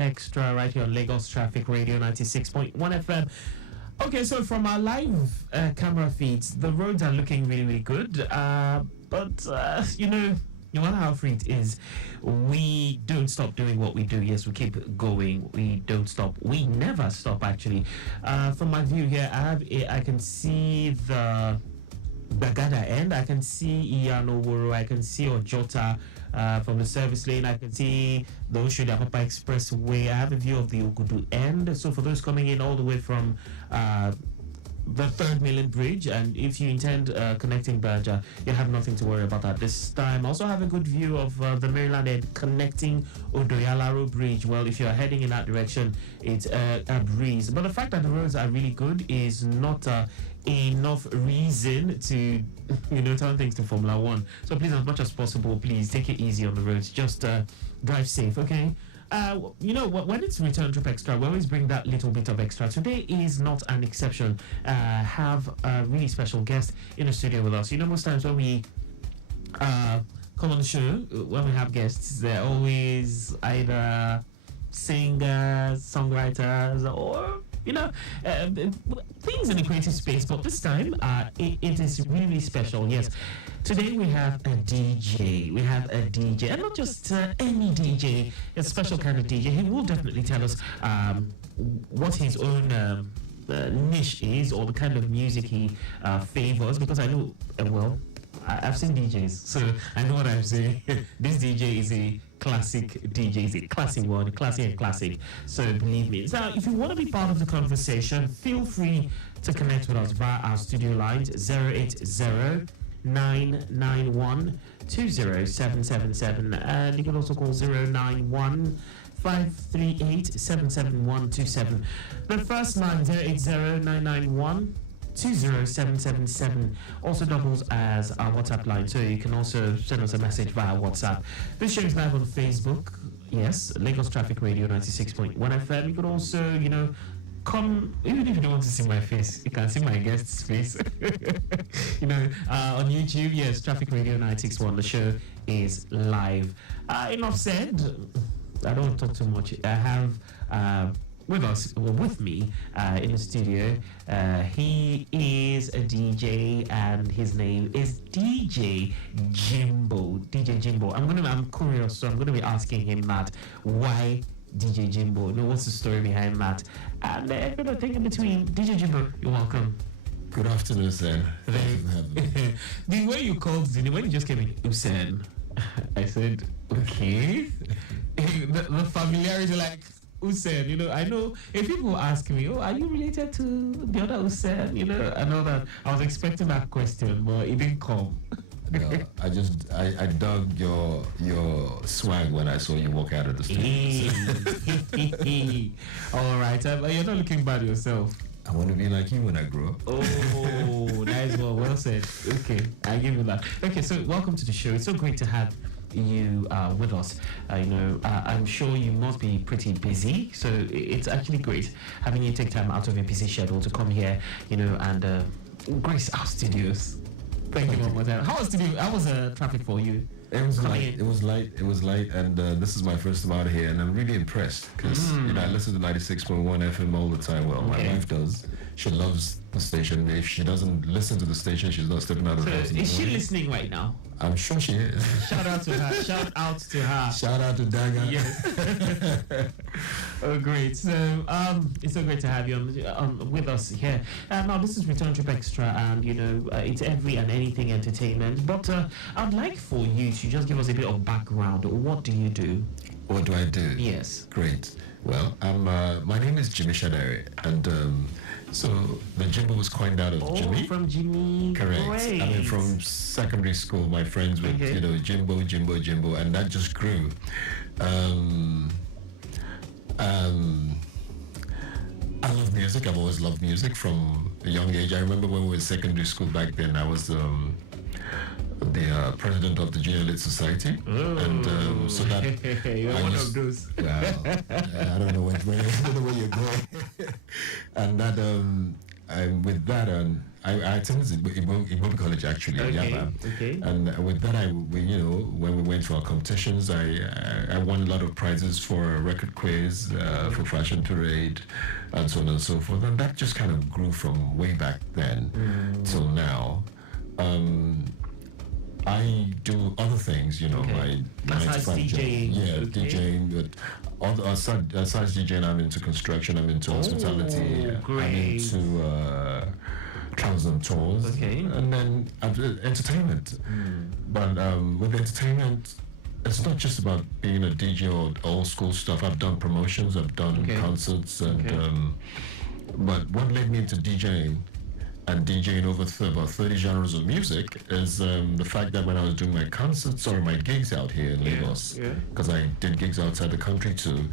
Xtra right here on Lagos Traffic Radio 96.1 FM. Okay, so from our live camera feeds, the roads are looking really, really good. But no matter how free it is, we don't stop doing what we do. Yes, we keep going. We don't stop. We never stop, actually. From my view here, I can see the Bagada end. I can see Iyanoworo. I can see Ojota from the service lane. I can see the Oshoda Papa Expressway. I have a view of the Ogudu end. So for those coming in all the way from the Third Mainland Bridge, and if you intend connecting Baja, you have nothing to worry about that this time. Also have a good view of the Maryland end connecting Odoyalaro Bridge. Well, if you're heading in that direction, it's a breeze. But the fact that the roads are really good is not enough reason to turn things to Formula One. So please, as much as possible, please take it easy on the roads. Just drive safe, okay? When it's Return Trip Extra, we always bring that little bit of extra. Today is not an exception. Have a really special guest in the studio with us. Most times when we come on the show, when we have guests, they're always either singers, songwriters, or things in the creative space. But this time, it is really special. Yes. Today we have a DJ. We have a DJ, and not just any DJ, a special kind of DJ. He will definitely tell us what his own niche is, or the kind of music he favors, because I know, I've seen DJs, so I know what I'm saying. This DJ is a classic DJ, is a classic one, classic. So believe me. So if you want to be part of the conversation, feel free to connect with us via our studio lines 080-991-20777, and you can also call 091-538-77127. The first line 080-991-20777 also doubles as our WhatsApp line, so you can also send us a message via WhatsApp. This show is live on Facebook. Yes, Lagos Traffic Radio 96.1 FM. You can also, come, even if you don't want to see my face, you can see my guest's face. On YouTube, yes, Traffic Radio 961. The show is live. Enough said. I don't talk too much. I have with me in the studio. He is a DJ, and his name is DJ Jimbo. DJ Jimbo. I'm curious, so I'm gonna be asking him that. Why DJ Jimbo? What's the story behind that? And everything in between. DJ Jimbo, you're welcome. Good afternoon, sir. The way you called me, when you just came in, Usen, I said, okay. the familiarity, like Usen, I know if people ask me, are you related to the other Usen? I know that I was expecting that question, but it didn't come. No, I dug your swag when I saw you walk out of the studio. All right, you're not looking bad yourself. I want to be like you when I grow up. Oh, nice one. Well said. Okay, I give you that. Okay, so welcome to the show. It's so great to have you with us. I'm sure you must be pretty busy, so it's actually great having you take time out of your busy schedule to come here, and grace our studios. Thank you one more time. How was traffic for you? It was light. It was light, and this is my first time out here, and I'm really impressed because I listen to 96.1 FM all the time. Well, my wife does. She loves the station. If she doesn't listen to the station, she's not stepping out of the house. Is she listening right now? I'm sure she is. Shout out to her. Shout out to Daga. Yes. Oh, great. So it's so great to have you with us here. Now this is Return Trip Extra, and it's every and anything entertainment. But I'd like for you to just give us a bit of background. What do you do? What do I do? Yes. Great. Well, my name is Jimmy Shadari, and so the Jimbo was coined out of Jimmy. From Jimmy. Correct. Great. I mean, from secondary school, my friends would, Jimbo, and that just grew. I love music. I've always loved music from a young age. I remember when we were in secondary school back then, I was the president of the Junior Lit Society. Oh. And so that... You're one of those. Well, I don't know where you're going. And that... with that, I attended Igbo College actually, in Yaba. Okay. And with that, when we went into our competitions. I won a lot of prizes for a record quiz, for fashion parade, and so on and so forth. And that just kind of grew from way back then till now. I do other things, you know. Okay. My Besides 9 to 5 job. DJing, Yeah, okay. DJing. But aside DJing, I'm into construction. I'm into hospitality. I'm great. into travels and tours. Okay. And then entertainment. But with entertainment, it's not just about being a DJ or old school stuff. I've done promotions. I've done concerts, and but what led me into DJing and DJing over about 30 genres of music is the fact that when I was doing my concerts or my gigs out here in Lagos, because I did gigs outside the country too,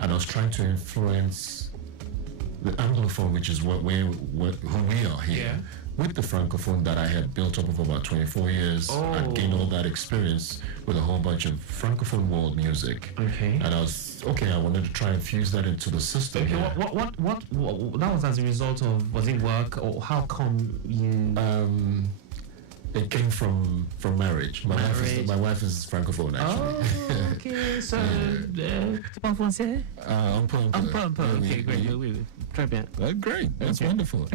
and I was trying to influence the Anglophone, which is who we are here, with the Francophone that I had built up over about 24 years. I'd gained all that experience with a whole bunch of Francophone world music. Okay. And I wanted to try and fuse that into the system. Okay, here. what that was as a result of, was it work, or how come you... It came from marriage. My wife is Francophone, actually. Oh, okay. So, tu parles français? Un peu. Okay, great. Oui. Très bien. Great. That's wonderful.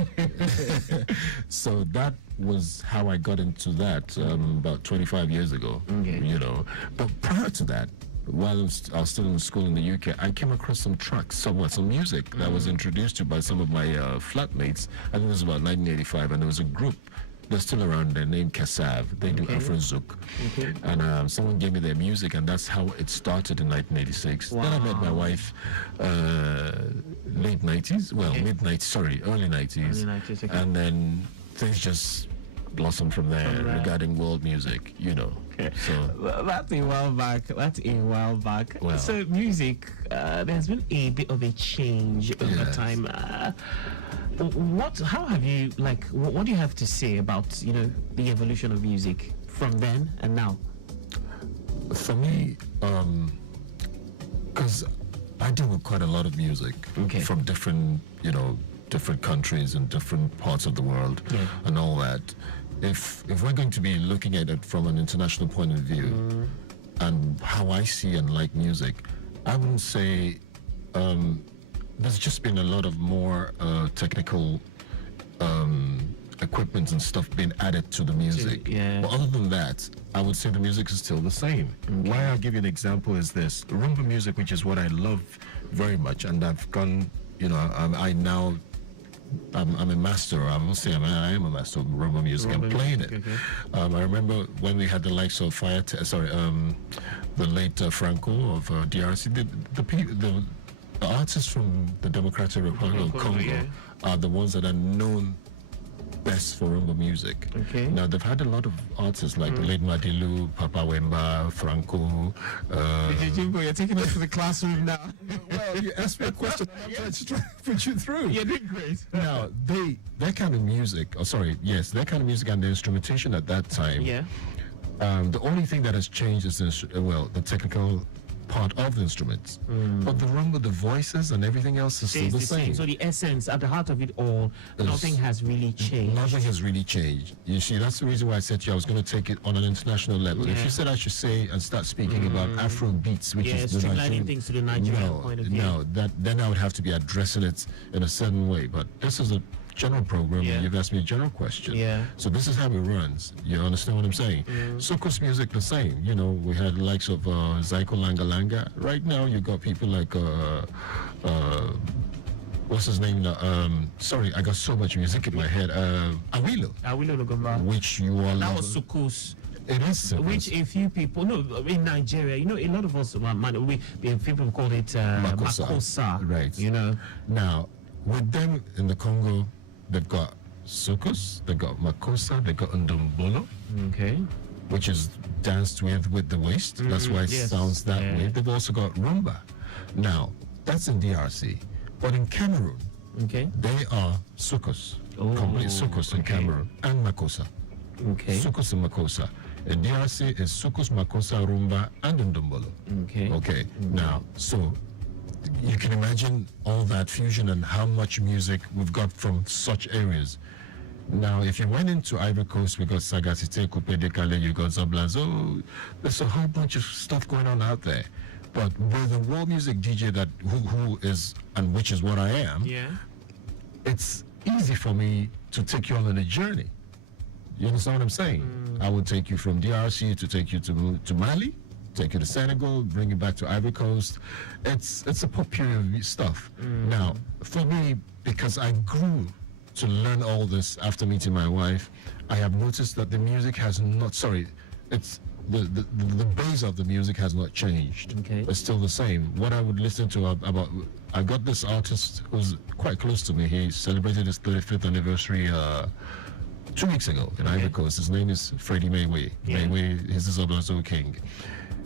So that was how I got into that about 25 years ago. Okay. You know, but prior to that, while I was still in school in the UK, I came across some tracks, some music that was introduced to by some of my flatmates. I think it was about 1985, and there was a group. They're still around. They're named Kassav. They do Afro Zouk. And someone gave me their music, and that's how it started in 1986. Wow. Then I met my wife late 90s. Well, mid-90s, sorry, early 90s. Early 90s, okay. And then things just blossomed from there regarding world music, you know. Okay. So that's a while back. Wow. So music, there's been a bit of a change over time. How have you, what do you have to say about, the evolution of music from then and now? for me, because I deal with quite a lot of music from different, different countries and different parts of the world and all that. If we're going to be looking at it from an international point of view and how I see and like music, I wouldn't say there's just been a lot of more technical equipment and stuff being added to the music. But other than that, I would say the music is still the same. Why I'll give you an example is this. Rumba music, which is what I love very much, and I've gone, I'm a master. I must say I am a master of rumba music. I'm playing it. I remember when we had the likes of the late Franco of DRC. The artists from the Democratic Republic of Congo are the ones that are known best for rumba music. Now they've had a lot of artists like the late Madilu, Papa Wemba, Franco. You're taking us to the classroom now. Well, you asked me a question. I'm trying to put you through. You're doing great. Now their kind of music. Their kind of music and the instrumentation at that time. The only thing that has changed is the technical part of the instruments, but the rumba, the voices and everything else is still the same. So the essence at the heart of it all, nothing has really changed. Nothing has really changed. You see, that's the reason why I said to you I was going to take it on an international level. If you said I should say and start speaking about Afro beats, which is the Nigerian things to the Nigerian point of view. No, then I would have to be addressing it in a certain way. But this is a general program, and you've asked me a general question. So this is how it runs. You understand what I'm saying? Soukous music the same. We had the likes of Zaiko Langa Langa. Right now you got people like what's his name now? Sorry, I got so much music in my head. Awilo Logomba. Which you all that was Soukous. It is Soukous. Which a few people, in Nigeria, a lot of us, people call it Makossa. Right. Now, with them in the Congo, they've got Soukous, they've got Makossa, they've got Ndombolo. Which is danced with the waist. That's why it sounds that way. They've also got Rumba. Now, that's in DRC. But in Cameroon, they are Soukous. Complete Soukous in Cameroon. And Makossa. Soukous and Makossa. In DRC is Soukous, Makossa, Rumba, and Ndombolo. Now, so you can imagine all that fusion and how much music we've got from such areas. Now, if you went into Ivory Coast, we got Sagacité, Coupé Décalé, you got Zoblazo, there's a whole bunch of stuff going on out there. But with a world music DJ that who is, and which is what I am, Yeah. it's easy for me to take you on a journey. You understand what I'm saying? I would take you from DRC to take you to Mali, take you to Senegal, bring you back to Ivory Coast. It's a popular stuff. Now, for me, because I grew to learn all this after meeting my wife, I have noticed that the music has not, it's the base of the music has not changed. Okay. It's still the same. What I would listen to about, I got this artist who's quite close to me. He celebrated his 35th anniversary 2 weeks ago in Ivory Coast. His name is Freddie Maywe. Yeah. Maywe, he's the Zoblazo King.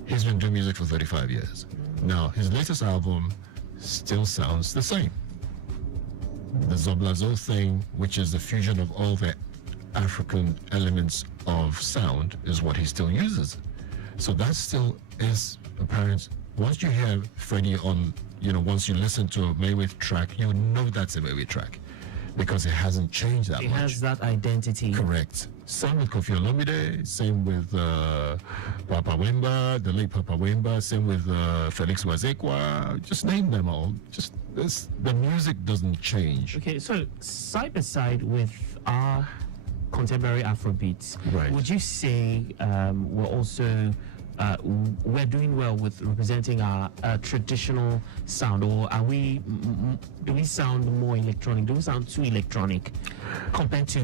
He's been doing music for 35 years. Now, his latest album still sounds the same. The Zoblazo thing, which is the fusion of all the African elements of sound, is what he still uses. So that still is apparent. Once you hear Freddie on, once you listen to a Maywe track, you know that's a Maywe track because it hasn't changed that It much. has that identity. Correct. Same with Kofi Olomide, same with Papa Wemba, the late Papa Wemba, same with Felix Wazekwa, just name them all. The music doesn't change. Okay, so side by side with our contemporary Afrobeats, Right. would you say we're also we're doing well with representing our traditional sound, or are we? Do we sound more electronic? Do we sound too electronic compared to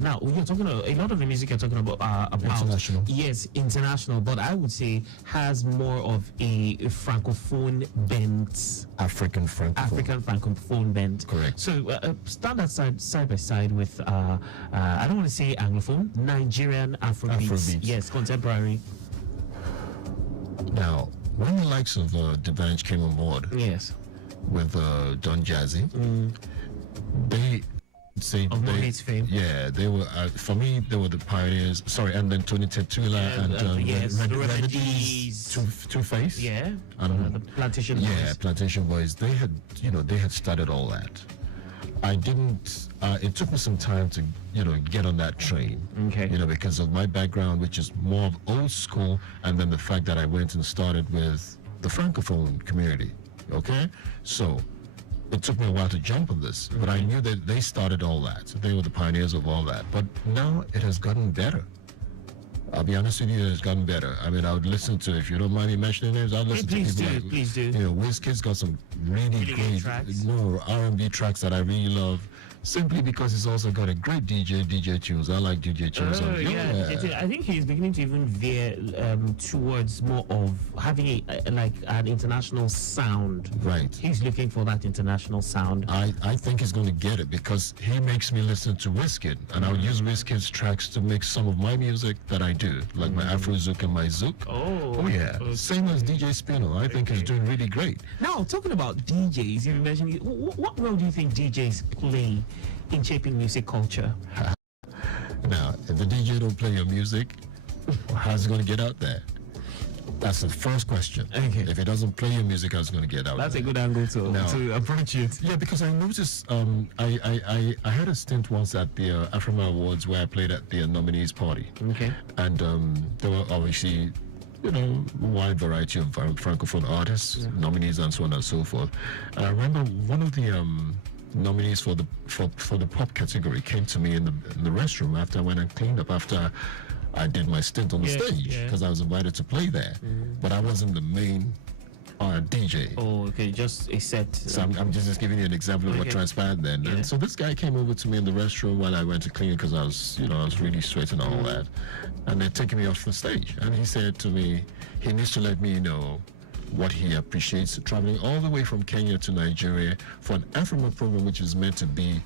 now? You're talking a lot of the music you're talking about International. Yes, international, but I would say has more of a francophone bent. African Francophone bent. Correct. So stand that side by side with I don't want to say Anglophone, Nigerian Afrobeats. Yes, contemporary. Now, when the likes of D'banj came on board Yes. with Don Jazzy, they say Of Mohamed fame. Yeah, they were for me. They were the pioneers. Sorry, and then Tony Tetula and yes, the Remedies, Two Face. Yeah. And The Plantation yeah, Boys. Plantation Boys. They had started all that. I didn't. It took me some time to get on that train. Okay. Because of my background, which is more of old school, and then the fact that I went and started with the Francophone community. Okay, so it took me a while to jump on this, but I knew that they started all that. So they were the pioneers of all that. But now it has gotten better. I'll be honest with you, it's gotten better. I mean, I would listen to, if you don't mind me mentioning names, I'll listen to people like, please do. Wizkid's got some really good great, tracks. R&B tracks that I really love, simply because he's also got a great DJ tunes. I like DJ tunes. Oh, yeah. I think he's beginning to even veer towards more of having like an international sound. Right. He's looking for that international sound. I think he's going to get it because he makes me listen to Wizkid, and I'll use Wizkid's tracks to make some of my music that I do, like my Afro Zouk and my Zouk. Oh Yeah. okay. Same as DJ Spino. I think he's doing really great. Now, talking about DJs, you mentioned what role do you think DJs play in shaping music culture? Now, if the DJ don't play your music, how's it going to get out there? That's the first question. Okay. If it doesn't play your music, how's it going to get out That's there? a good angle Now- to approach it. Yeah, because I noticed I had a stint once at the Afrima Awards where I played at the nominees party. Okay. And there were obviously, a wide variety of Francophone artists, nominees, and so on and so forth. And I remember one of the nominees for the pop category came to me in the restroom after I went and cleaned up after I did my stint on the Yeah, stage yeah. because I was invited to play there, but I wasn't the main DJ. Oh, okay, just a set. So I'm just giving you an example of what Okay. transpired then. Yeah. And so this guy came over to me in the restroom while I went to clean because I was really sweating and all that. And they're taking me off the stage. And he said to me, he needs to let me know what he appreciates traveling all the way from Kenya to Nigeria for an Afrima program which is meant to be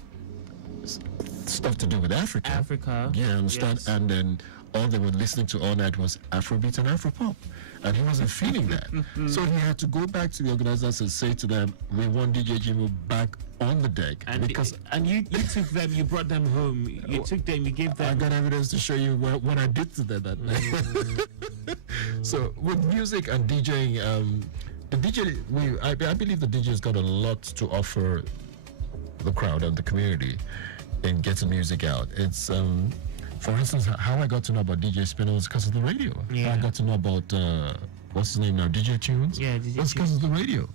stuff to do with Africa. Africa. Yeah, understand? Yes. And then all they were listening to all night was Afrobeat and Afropop. And he wasn't feeling that. So he had to go back to the organizers and say to them, we want DJ Jimmy back on the deck. And you took them, you brought them home. You took them, you gave I them. got evidence to show you what I did to them that night. So with music and DJing, the DJ, I believe the DJ's got a lot to offer the crowd and the community. in getting music out. It's for instance, how I got to know about DJ Spinner was because of the radio. Yeah. How I got to know about what's his name now, DJ Tunes. Yeah, DJ That's because of the radio,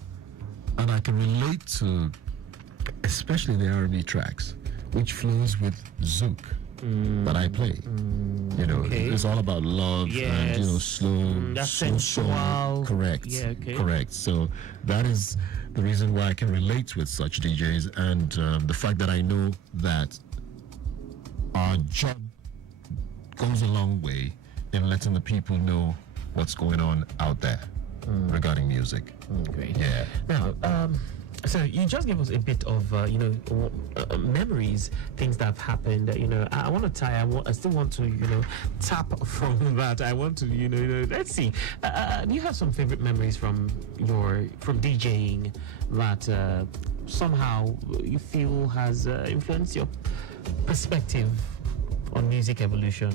and I can relate to especially the R&B tracks, which flows with Zouk that I play. You know, Okay. it's all about love and you know slow, that's slow sensual. Correct. Yeah, okay. Correct. So that is the reason why I can relate with such DJs, and the fact that I know that our job goes a long way in letting the people know what's going on out there regarding music. Great. Yeah. Now, so you just gave us a bit of, memories, things that have happened. I want to tie. I still want to, tap from that. I want to, let's see. Do you have some favorite memories from DJing that somehow you feel has influenced your perspective on music evolution?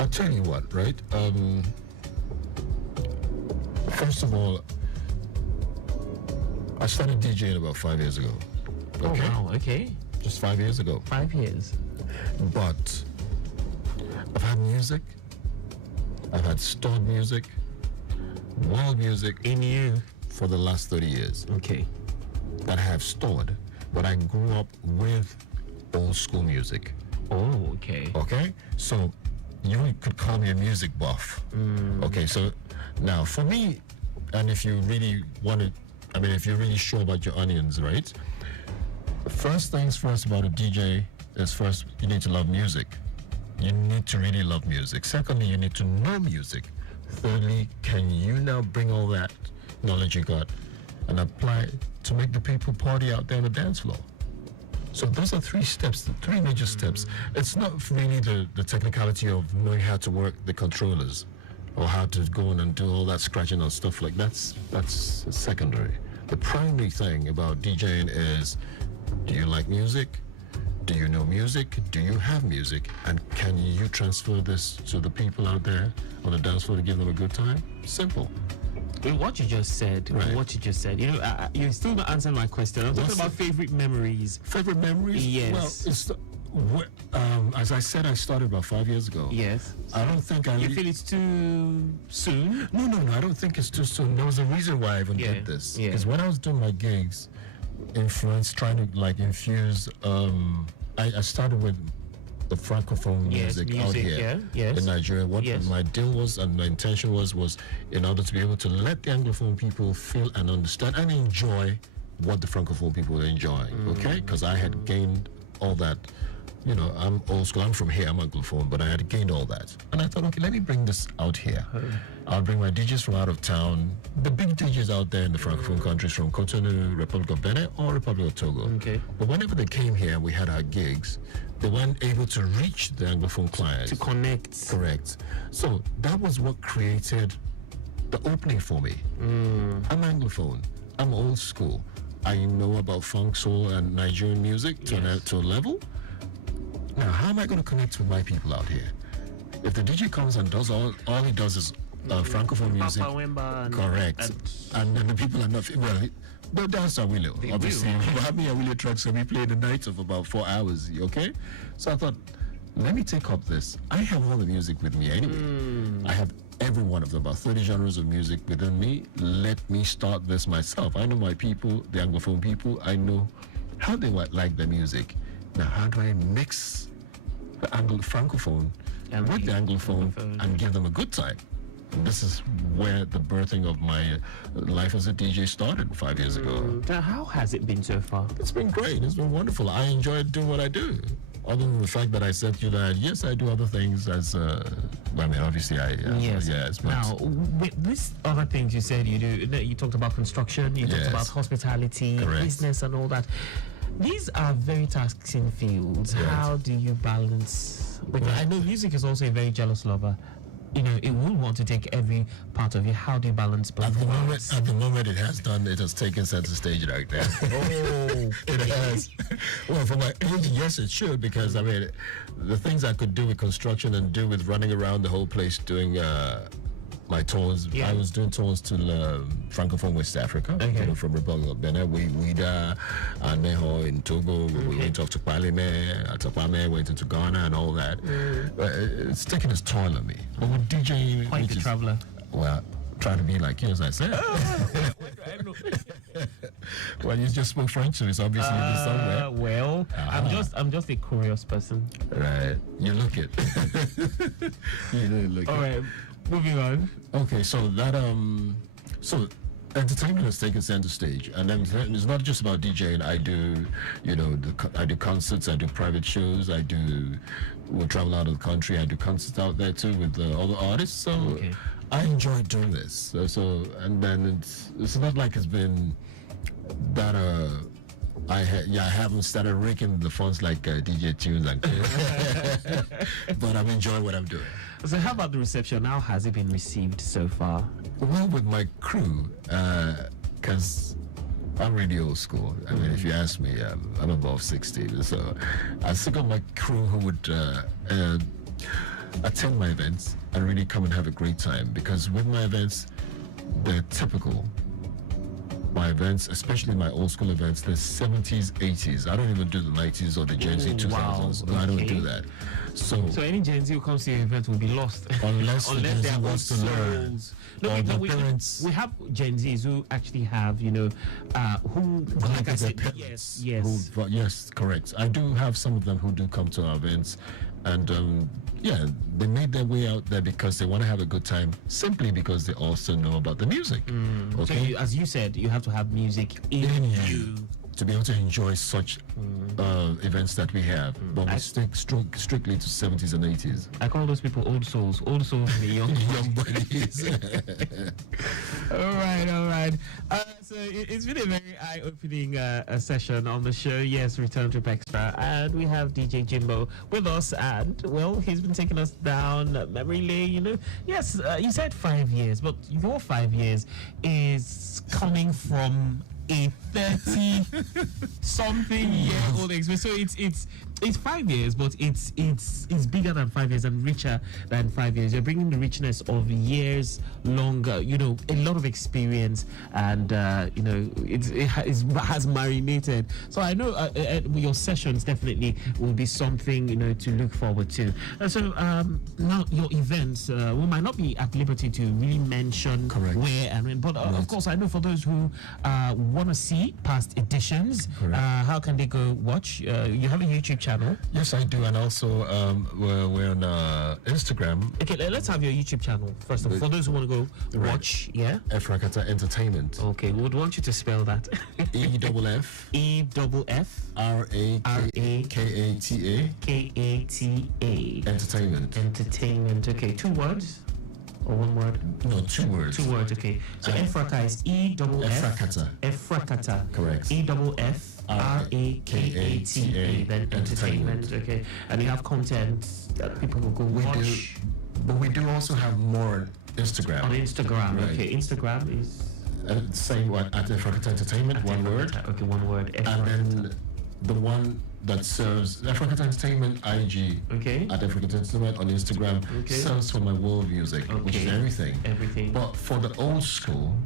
I'll tell you what, right? First of all, I started DJing about 5 years ago. Okay? Oh, wow, okay. Just 5 years ago. 5 years. But I've had music, I've had stored music, world music In you. for the last 30 years Okay. that I have stored. But I grew up with old school music. Oh, okay. Okay? So you could call me a music buff. Okay, so now for me, and if you really want to, if you're really sure about your onions, right? First things first about a DJ is first, you need to love music. You need to really love music. Secondly, you need to know music. Thirdly, can you now bring all that knowledge you got and apply it to make the people party out there on the dance floor? So those are three steps, three major steps. It's not really the technicality of knowing how to work the controllers or how to go in and do all that scratching and stuff like that's secondary. The primary thing about DJing is, do you like music? Do you know music? Do you have music? And can you transfer this to the people out there on the dance floor to give them a good time? Simple. What you just said, you still not answering my question. I'm talking about favorite memories. Favorite memories? Yes. Well, it's as I said, I started about 5 years ago. Yes. I don't think You feel it's too soon? No, I don't think it's too soon. There was a reason why I even did this. Yeah. Because when I was doing my gigs, trying to infuse, I started with the Francophone music out here in Nigeria. What my deal was and my intention was in order to be able to let the Anglophone people feel and understand and enjoy what the Francophone people were enjoying, okay? Because I had gained all that. I'm old school, I'm from here, I'm Anglophone, but I had gained all that. And I thought, okay, let me bring this out here. I'll bring my DJs from out of town, the big DJs out there in the Francophone countries from Cotonou, Republic of Benin, or Republic of Togo. Okay. But whenever they came here and we had our gigs, they weren't able to reach the Anglophone clients. To connect. Correct. So that was what created the opening for me. I'm Anglophone, I'm old school. I know about funk, soul, and Nigerian music to a level. Now, how am I going to connect with my people out here? If the DJ comes and does all he does is Francophone music, Papa Wemba correct, and the people are not, they'll dance to Willow, obviously. Having a Willow tracks can be played a night of about 4 hours, okay? So I thought, let me take up this. I have all the music with me anyway. I have every one of them, about 30 genres of music within me. Let me start this myself. I know my people, the Anglophone people, I know how they like their music. Now, how do I mix the Francophone with the Anglophone and give them a good time? And this is where the birthing of my life as a DJ started 5 years ago. Now, how has it been so far? It's been great. It's been wonderful. I enjoy doing what I do. Other than the fact that I said to you that, yes, I do other things as, obviously yes. But now, with this other things you said you do, you talked about construction, you talked about hospitality, business and all that. These are very taxing fields. Yes. How do you balance? Because I know music is also a very jealous lover. It will want to take every part of you. How do you balance both? At the moment, it has taken center stage right there. Oh, it has. Well, for my age, yes, it should, because the things I could do with construction and do with running around the whole place doing my tours. Yeah. I was doing tours to Francophone West Africa, Okay. from Republic of Benin. We Aneho in Togo. We went off to Paleme, Atapame, went into Ghana and all that. It's taken its toll on me. But with DJing, Quite the traveler. well, try to be like you, as I said. Well, you just spoke French, so it's obviously you'll be somewhere. Well, I'm just a curious person. Right. You look it. You don't look All it. right, moving on. Okay, so that so entertainment has taken center stage, and then it's not just about DJing. I do, I do concerts, I do private shows, we'll travel out of the country. I do concerts out there too with other artists. So Okay. I enjoy doing this. So and then it's not like it's been that I haven't started raking the funds like DJ Tunes and but I'm enjoying what I'm doing. So how about the reception? How has it been received so far? Well, with my crew, because I'm really old school. I mean, if you ask me, I'm above 60. So I still got my crew who would attend my events and really come and have a great time. Because with my events, they're typical. My events, especially my old school events, the 70s, 80s. I don't even do the 90s or the Gen Z 2000s. No, I don't do that. So any Gen Z who comes to your event will be lost. unless the Gen they Z are wants to learn. No, or but the parents we have Gen Zs who actually have, who, like I said, yes. Yes, correct. I do have some of them who do come to our events, and they made their way out there because they want to have a good time, simply because they also know about the music. Okay, So as you said, you have to have music in you to be able to enjoy such events that we have, but we stick strictly to 70s and 80s. I call those people old souls in the young Young buddies. all right. So it's been a very eye-opening session on the show. Yes, Return Trip Extra, and we have DJ Jimbo with us, and well, he's been taking us down memory lane. Yes, you said 5 years, but your 5 years is coming from a 30-something-year-old experience. So it's 5 years, but it's bigger than 5 years and richer than 5 years. You're bringing the richness of years longer. A lot of experience, and it has marinated. So I know your sessions definitely will be something to look forward to. So now your events, we might not be at liberty to really mention Correct. where and when, but of course I know for those who want to see past editions, how can they go watch? You have a YouTube channel. Yes, I do, and also we're on Instagram. Okay, let's have your YouTube channel first of all. For those who want to go watch, yeah. Efrakata Entertainment. Okay, we would want you to spell that. EFF EFF RAKATA KATA Entertainment. Entertainment. Okay, 2 words or 1 word? No, 2 words. 2 words. Okay. So Efraka is Efrakata. Efrakata. Correct. EFFRAKATA. Then entertainment. Okay. And you have content that people will go watch. But we do also have more on Instagram. On Instagram. Right. Okay. Instagram is Same one at Efrakata Entertainment, one word. Okay, 1 word. And then the one that serves Efrakata Entertainment IG Okay. at Efrakata Entertainment on Instagram serves for my world music, which is everything. Everything. But for the old school,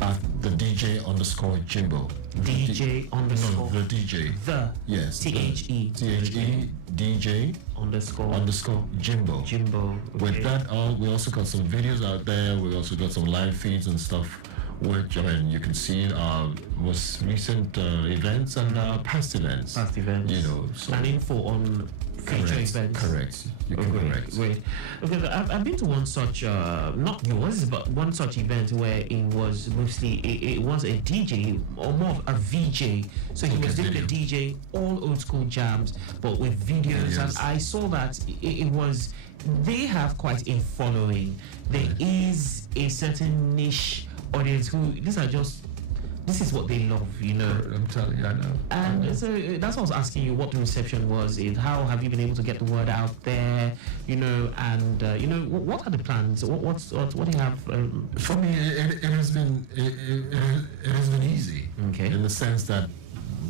at the DJ _Jimbo. DJ underscore. No, the DJ. The. Yes. THE. THE DJ underscore Jimbo. Jimbo. Okay. With that, we also got some videos out there. We also got some live feeds and stuff, which you can see our most recent events and past events. Past events. So and info on future events. Correct. You can correct. Great. Okay, I've been to one such, not yours, but one such event where it was mostly, it was a DJ, or more of a VJ. So he was doing the DJ, all old school jams, but with videos. And I saw that it was, they have quite a following. There is a certain niche audience who, this is what they love, I'm telling you, I know. And so that's what I was asking you, what the reception was, is how have you been able to get the word out there, and what are the plans? What do you have? For me, it has been easy. Okay. In the sense that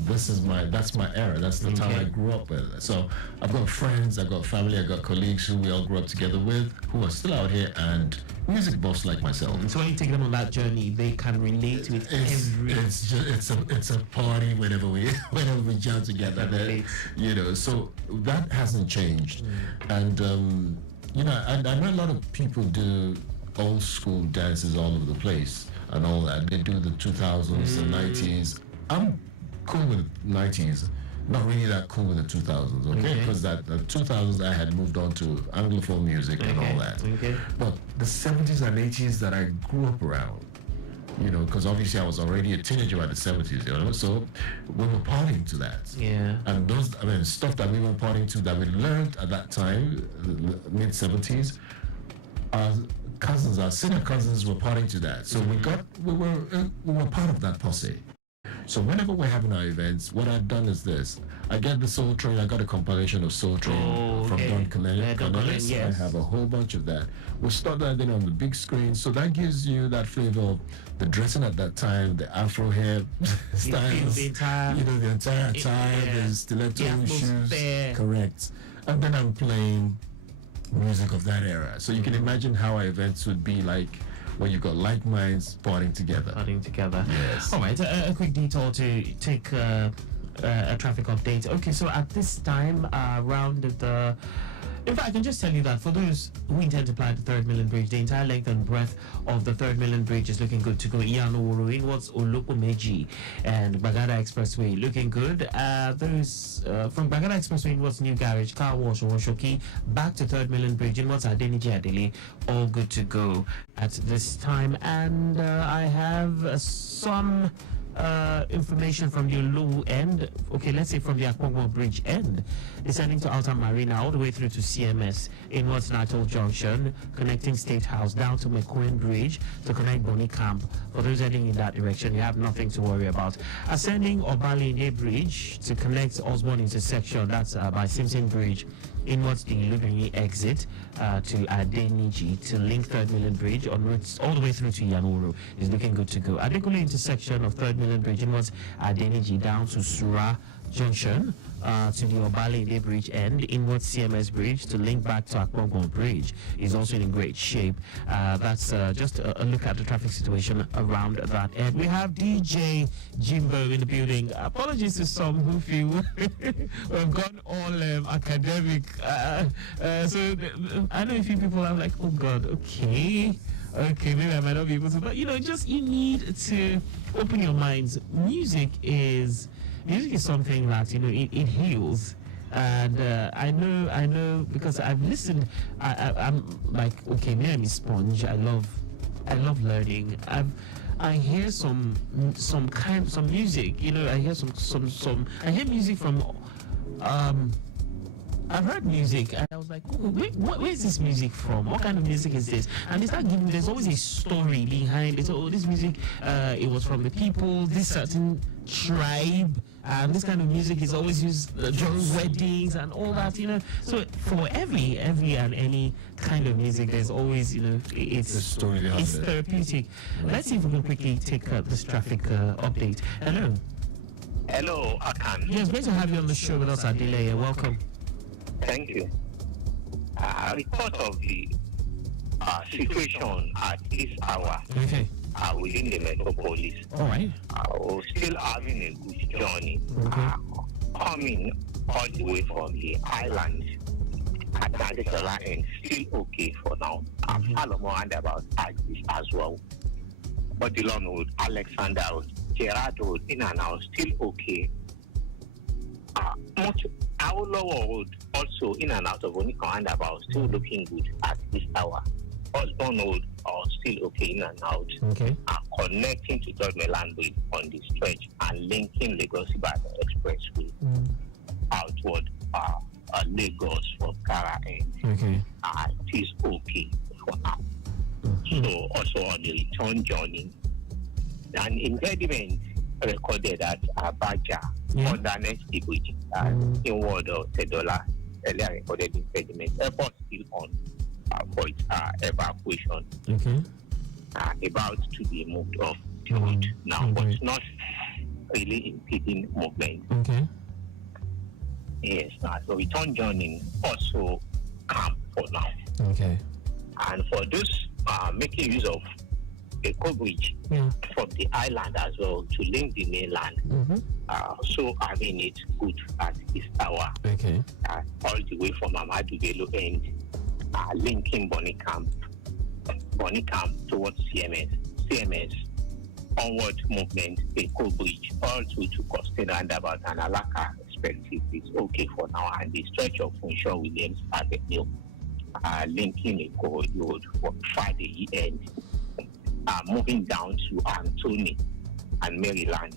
that's my era. That's the time I grew up with. So I've got friends, I've got family, I've got colleagues who we all grew up together with, who are still out here and music buffs like myself. So when you take them on that journey, they can relate with it's a party whenever we jam together. So that hasn't changed. And I know a lot of people do old school dances all over the place and all that. They do the 2000s, the 90s. I'm cool with 90s. Not really that cool with the 2000s, okay? Because the 2000s I had moved on to Anglophone music and all that. But the 70s and 80s that I grew up around, because obviously I was already a teenager by the 70s, so we were partying to that. Yeah. And stuff that we were partying to that we learned at that time, the mid 70s, our senior cousins were partying to that. So we were part of that posse. So whenever we're having our events, what I've done is this. I get the Soul Train. I got a compilation of Soul Train from Don Cornelius. Yes. I have a whole bunch of that. We'll start that then on the big screen. So that gives you that flavor of the dressing at that time, the Afro hair styles, the entire attire, the stiletto shoes. Correct. And then I'm playing music of that era. So you can imagine how our events would be like when you've got like minds partying together. Yes. All right, a quick detour to take a traffic update. Okay, so at this time, around the... In fact, I can just tell you that for those who intend to apply the Third Mainland Bridge, the entire length and breadth of the Third Mainland Bridge is looking good to go. Iyanoworo, inwards Olopomeji and Bagada Expressway looking good. Those from Bagada Expressway inwards New Garage, Car Wash, Oshoki, back to Third Mainland Bridge inwards Adeniji Adele, all good to go at this time. And I have some information from the low end. Okay, let's say from the Akpongbo Bridge end, descending to Alta Marina all the way through to CMS in what's Natal Junction, connecting State House down to McQueen Bridge to connect Bonny Camp. For those heading in that direction, you have nothing to worry about. Ascending Obalinde Bridge to connect Osborne intersection, that's by Simpson Bridge inwards the Lubini exit to Adeniji to link Third Mainland Bridge on routes all the way through to Yanoro is looking good to go. Adekule intersection of Third Mainland Bridge inwards Adeniji down to Sura Junction to the Obalende Bridge end, inwards CMS Bridge to link back to Akpongbo Bridge is also in great shape. That's just a look at the traffic situation around that end. We have DJ Jimbo in the building. Apologies to some who feel we've gone all academic. So I know a few people are like, oh God, okay, maybe I might not be able to, but you need to open your minds. Music is something that it heals, and I know because I've listened. I'm like, okay, me, I'm a sponge. I love learning. I hear some music. I hear I hear music from I've heard music and I was like, where is this music from? What kind of music is this? And they start giving, there's always a story behind it. So this music, it was from the people, this certain tribe, and this kind of music is always used during weddings and all that, So for every and any kind of music, there's always, it's a story behind it's therapeutic. Let's see if we can quickly take this traffic update. Hello. Hello, Akan. Yes, great to have you on the show with us, Adele. Welcome. Thank you. A report of the situation at this hour within the metropolis. All right. We're still having a good journey. Coming all the way from the island at Nandesola and still okay for now. Salomo and about this as well. But the long road, Alexander Road, Gerard Road, in and out, still okay. Our lower road also in and out of Onika and about still looking good at this hour. Osborne Road are still okay in and out. Connecting to Third Mainland Bridge on the stretch and linking Lagos-Ibadan Expressway outward Lagos from Kara end. It is okay for now. So also on the return journey, an impediment recorded at Abaja under next bridge in word of $10 earlier recorded impediment. Airport still on for its evacuation. About to be moved off the road now, but not really impeding movement. Okay. Yes, so return journey also calm for now. Okay. And for those making use of a bridge from the island as well to link the mainland, so having it good at this hour. Okay. All the way from Amadu Bello end, linking Bonny Camp towards CMS, onward movement, a bridge, all through to Costain Roundabout and Alaka perspective is okay for now, and the stretch of Funshaw Williams Avenue, linking a road from Friday end, moving down to Anthony and Maryland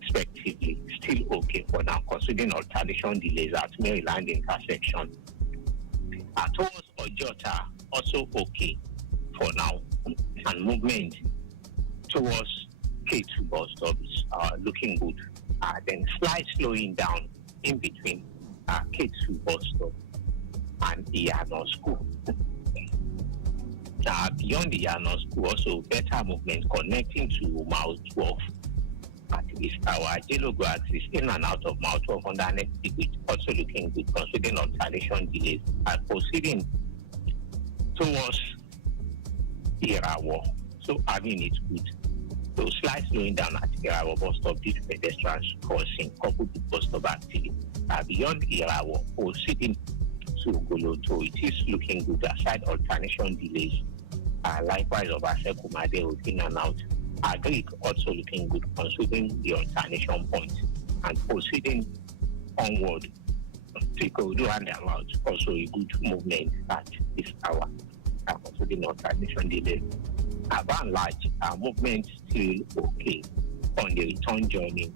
respectively, still okay for now, considering alternation delays at Maryland intersection. Towards Ojota, also okay for now, and movement towards K2 bus stops looking good. Then slight slowing down in between K2 bus stop and the Yano School. Beyond the Yano School, also better movement connecting to Mile 12 at this hour. Yellow grass is in and out of Mile 12 under next degree, also looking good, considering alternation delays and proceeding towards Irawo. So having it good. So slight slowing down at Irawo bus stop due to pedestrians crossing coupled with bus stop activity. Beyond Irawo, proceeding to Goloto, it is looking good aside alternation delays. Likewise, of Asekumade in and out. Agric also looking good considering the alternation point and proceeding onward to Kodu and about also a good movement at this hour. Considering alternation delays. By and large, movement still okay on the return journey.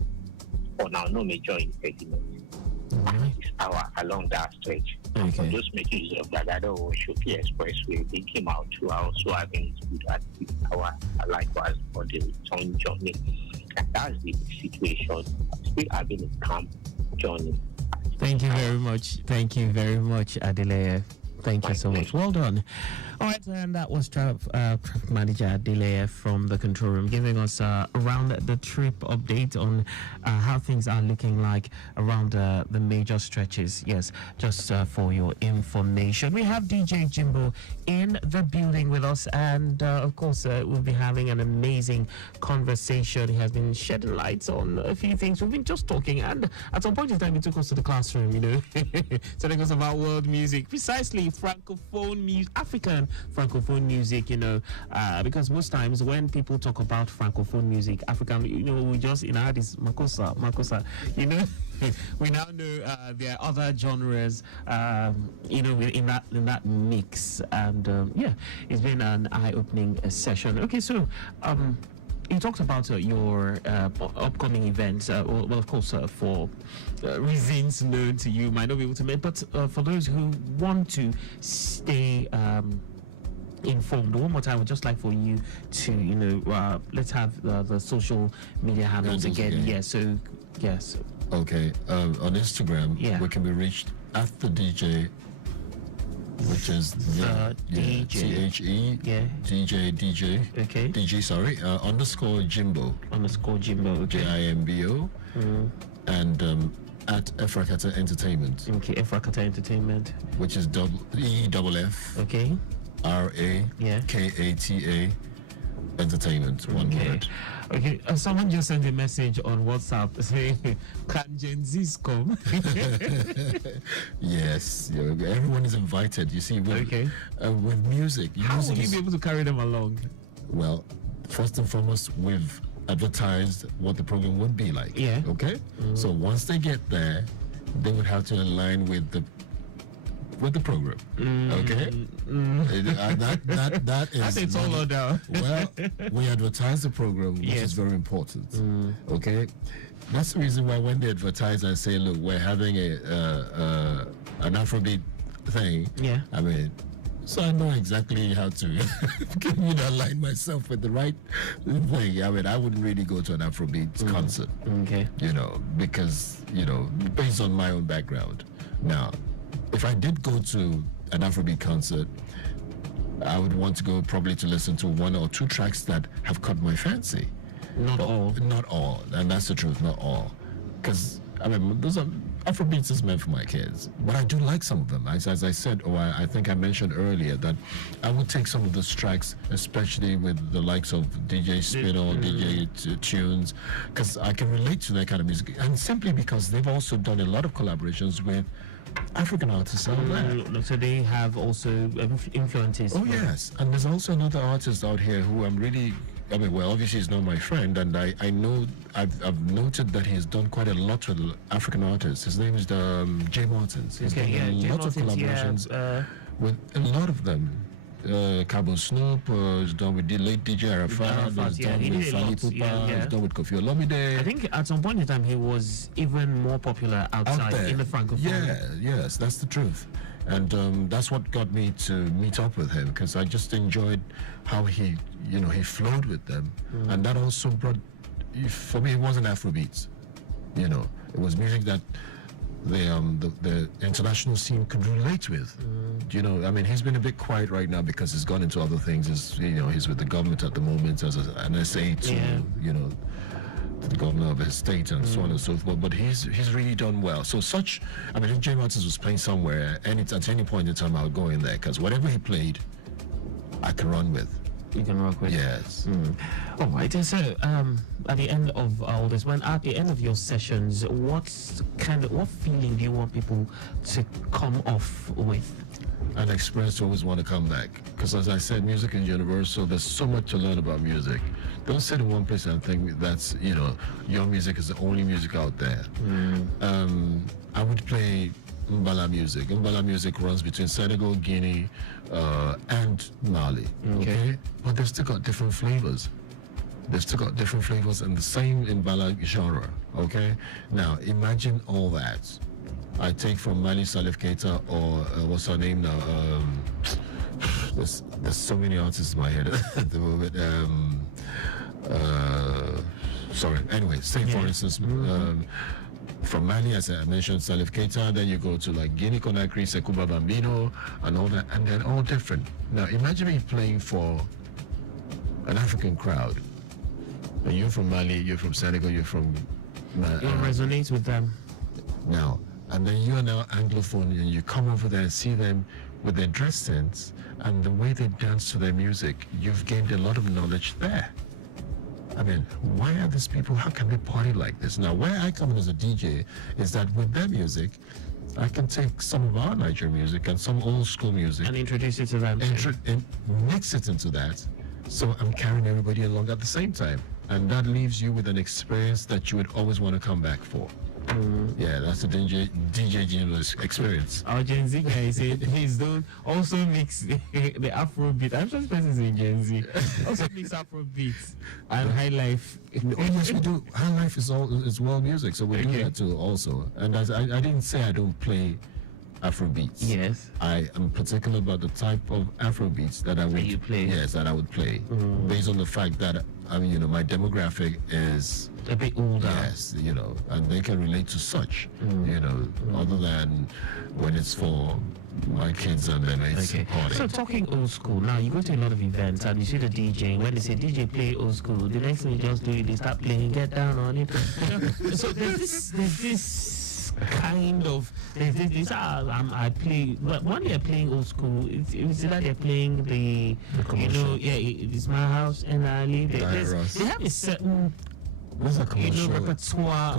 For now, no major impediment. This hour along that stretch. For those making use of Gagado or Shoki Expressway, they came out to also having it good at this hour, likewise for the return journey. And that's the situation. Still having a calm journey. Thank you very much. Thank you very much, Adeleye. Thank you so much. Well done. All right, and that was traffic manager Adeleye from the control room giving us around the trip update on how things are looking like around the major stretches. Yes, just for your information. We have DJ Jimbo in the building with us, and of course, we'll be having an amazing conversation. He has been shedding lights on a few things. We've been just talking, and at some point in time, he took us to the classroom, telling us about world music, precisely Francophone music, African Francophone music, because most times when people talk about Francophone music, African, we just, this Makosa, we now know there are other genres, in that mix, and it's been an eye-opening session. Okay, so you talked about your upcoming events. Well, of course, for reasons known to you, might not be able to make. But for those who want to stay informed, one more time, I would just like for you to, let's have the social media handles again. Yeah. So, yes. Okay. On Instagram, we can be reached at the DJ. Which is the DJ. DJ. Okay. DJ, sorry. Underscore Jimbo. Okay. Jimbo. And at Efrakata Entertainment. Okay, Efrakata Entertainment. Which is EFF. Okay. RAKATA Entertainment. One word. Okay, someone just sent a message on WhatsApp saying, "Can Gen Zs come?" Yes, everyone is invited. You see, with music, how will you be able to carry them along? Well, first and foremost, we've advertised what the program would be like. Yeah. Okay. So once they get there, they would have to align with the program. Okay. That is it's all order. Well, we advertise the program, which is very important. Okay. That's the reason why when they advertise and say, look, we're having an Afrobeat thing. Yeah. I mean, so I know exactly how to align myself with the right thing. I mean, I wouldn't really go to an Afrobeat concert. Okay. Because, based on my own background. Now, if I did go to an Afrobeat concert, I would want to go probably to listen to one or two tracks that have caught my fancy. Not all. Not all, and that's the truth. Not all, because I mean, those are Afrobeats is meant for my kids, but I do like some of them. As I said, or I think I mentioned earlier that I would take some of those tracks, especially with the likes of DJ Spin or DJ Tunes, because I can relate to that kind of music, and simply because they've also done a lot of collaborations with African artists out there. So they have also influences. Oh yes, and there's also another artist out here who I'm really, I mean, well, obviously he's not my friend, and I know I've noted that he's done quite a lot with African artists. His name is Jay Martins. He's done a lot of collaborations with a lot of them. Cabo Snoop is done with the late DJ Arafat. He's done with Fali Pupa. He's done with Kofi Olomide. I think at some point in time he was even more popular outside in the Francophone. Yeah, yes, that's the truth. And that's what got me to meet up with him, because I just enjoyed how he flowed with them. And that also brought, for me, it wasn't Afrobeats. It was music that the international scene could relate with. I mean, he's been a bit quiet right now because he's gone into other things. He's with the government at the moment as an SA to, the governor of his state and so on and so forth, but he's really done well. So I mean, if Jay Martins was playing somewhere, at any point in time, I'll go in there, because whatever he played, I can run with. You can rock with. Yes. All right. So, at the end of all this, at the end of your sessions, what feeling do you want people to come off with? An experience to always want to come back, because as I said, music is universal. There's so much to learn about music. Don't sit in one place and think that's your music is the only music out there. I would play Mbala music. Mbala music runs between Senegal, Guinea, and Mali. Okay, but they've still got different flavors. And the same in Mbala genre. Okay, now imagine all that. I take from Mali Salif Keita or what's her name now? There's so many artists in my head at the moment. Sorry. Anyway, say for instance, from Mali, as I mentioned, Salif Keita, then you go to like Guinea Conakry, Sekuba Bambino, and all that, and they're all different. Now imagine me playing for an African crowd. And you're from Mali, you're from Senegal, you're from... It resonates with them. Now, and then you are now Anglophone, and you come over there and see them with their dress sense and the way they dance to their music. You've gained a lot of knowledge there. I mean, why are these people, how can they party like this? Now, where I come in as a DJ is that with their music, I can take some of our Nigerian music and some old school music and introduce it to them. And mix it into that. So I'm carrying everybody along at the same time. And that leaves you with an experience that you would always want to come back for. Yeah, that's the DJ Gino's experience. Our Gen Z guy said he's doing also mix the Afrobeat. I'm sure this person is in Gen Z. Also mix Afrobeat and high life. Oh yes, we do. High life is world music, so we do that too also. And as I didn't say I don't play Afrobeats. Yes. I am particular about the type of Afrobeats that I would play. Yes, that I would play, based on the fact that my demographic is a bit older. Yes, and they can relate to such, other than when it's for my kids and then it's a party. So talking old school, now you go to a lot of events and you see the DJ. When they say DJ play old school, the next thing you just do is they start playing Get Down on It. So there's this kind of I play, but when they're playing old school, it's like they're playing the it's my house and I live there. They have a certain repertoire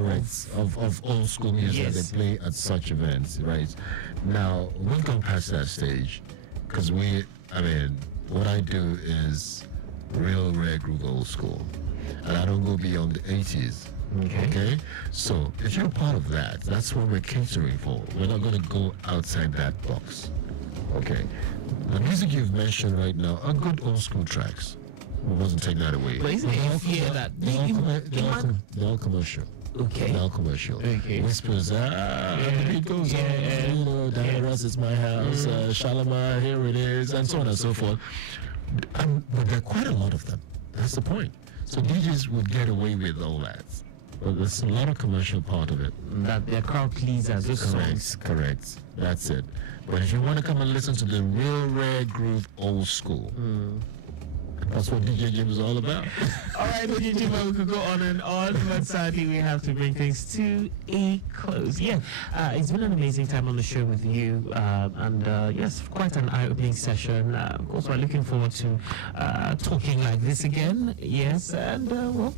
of old school music that they play at such events, right? Now we've gone past that stage, because what I do is real rare groove old school, and I don't go beyond the 80s. Okay, so if you're part of that, that's what we're catering for. We're not going to go outside that box. Okay, the music you've mentioned right now are good old school tracks. We wasn't take that away. But isn't it fear that they're all commercial? Okay. They're all commercial. Okay. Whispers, the beat goes on. Diana Ross is my house. Shalimar, here it is, and so on and so forth. But there are quite a lot of them. That's the point. So DJs would get away with all that. But there's a lot of commercial part of it. That they're crowd pleasers, those songs. Correct. That's it. But if you want to come and listen to the real rare groove old school, That's what DJ Jim is all about. All right, DJ Jim, we could go on and on, but sadly we have to bring things to a close. Yeah, it's been an amazing time on the show with you, and yes, quite an eye-opening session. Of course, we're looking forward to talking like this again. Yes, and well,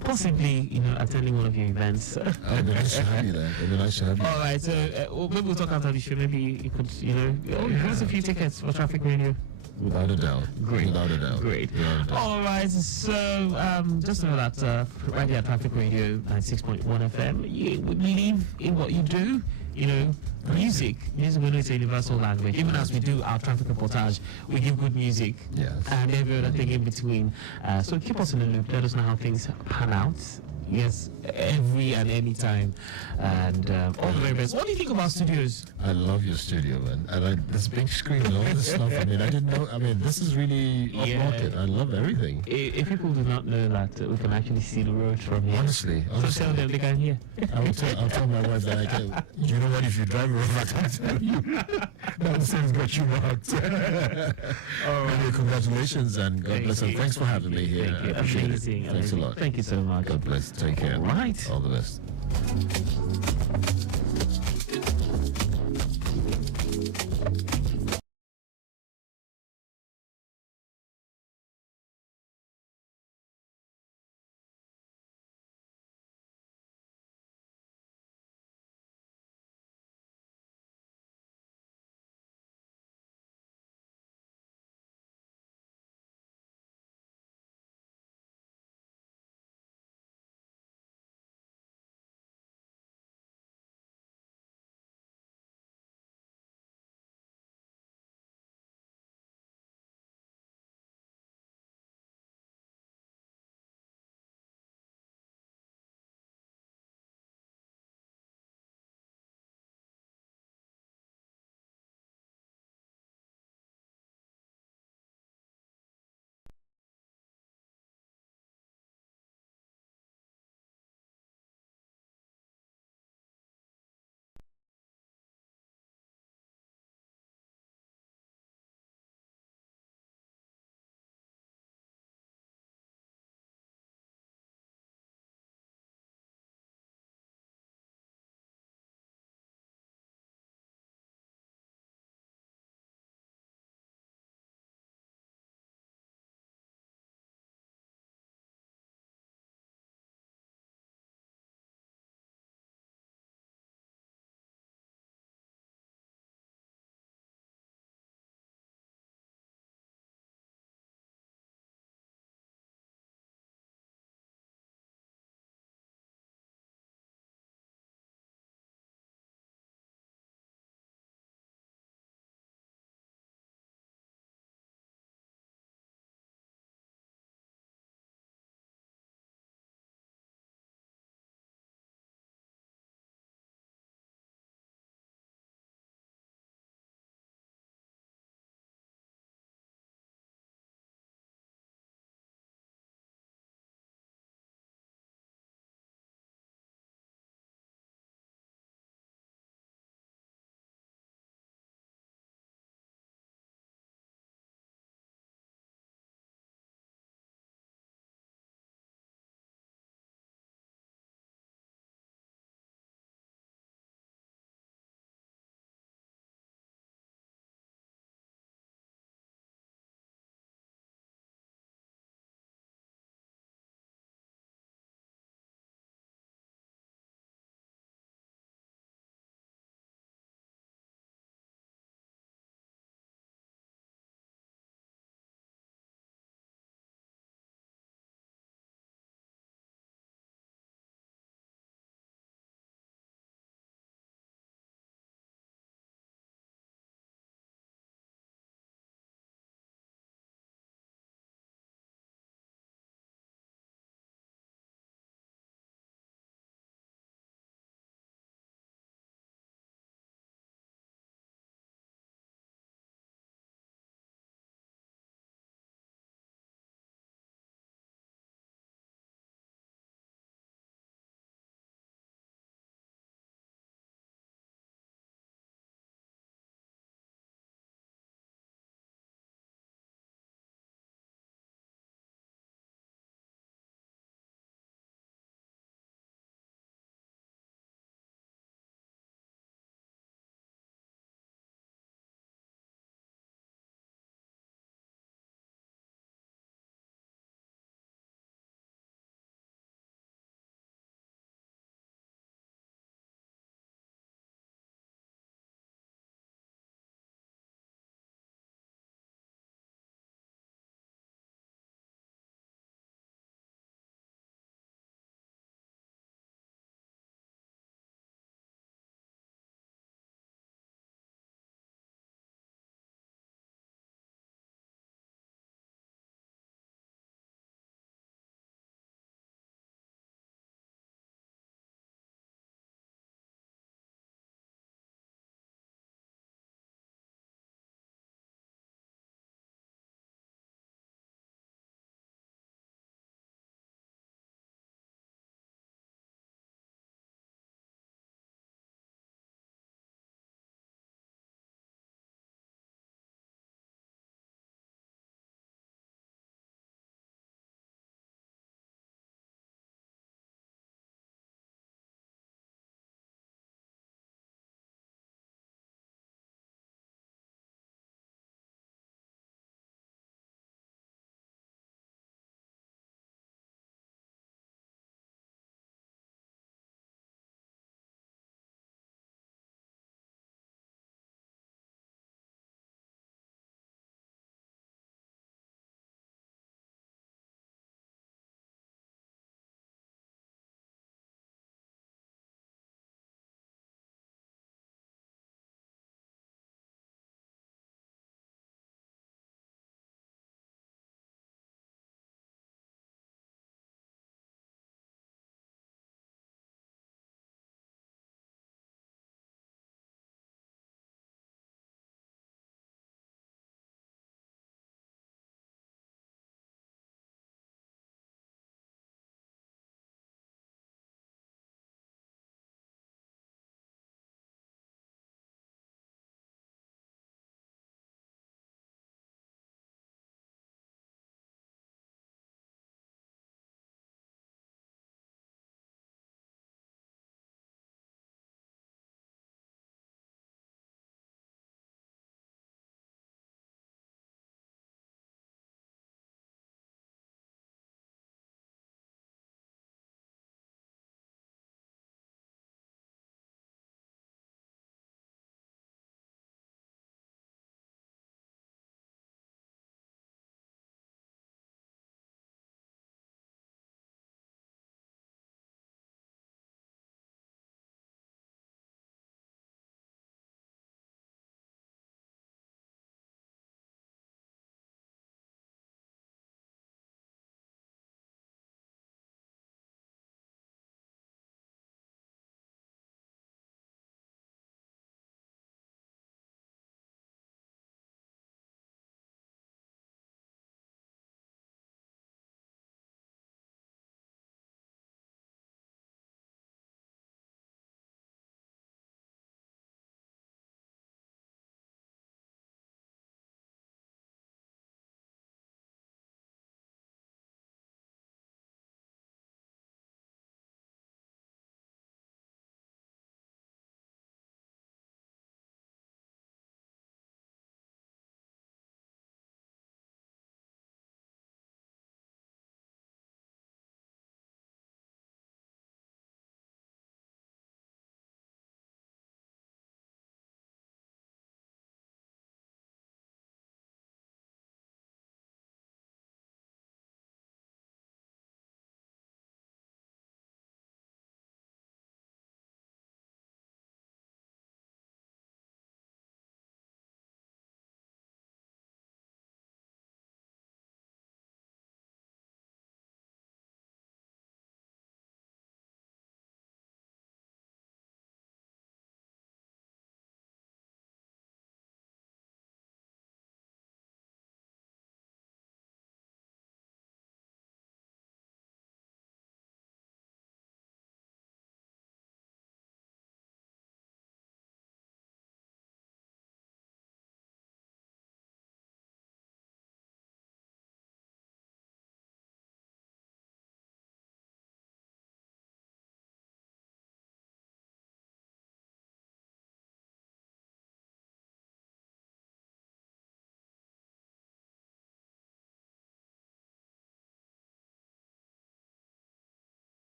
possibly, attending one of your events. It'd be nice to have you there. It'd be nice to have you. All right, so maybe we'll talk after the show. Maybe you could, give us a few tickets for Traffic Radio. Without a doubt. Great. Without a doubt. Great. Without a doubt. All right, so just know that right here at Traffic Radio 96.1 FM, you would believe in what you do. Music we know it's a universal language. Even as we do our traffic reportage, we give good music. Yes. And every other thing in between. So keep us in the loop. Let us know how things pan out. Yes, every and any time. And all the very best. What do you think about studios? I love your studio, man. And this big screen and all this stuff. I didn't know. This is really off market. I love everything. If people do not know that we can actually see the road from here. Honestly. So tell them they can hear. I'll tell my wife that I can. You know what? If you drive around, I can tell you. That says got you marked. Anyway, congratulations and God bless. And thanks for having me here. Thank you. I appreciate Amazing. it. Thanks a lot. Thank you so much. God bless. Take care. All right. All the best.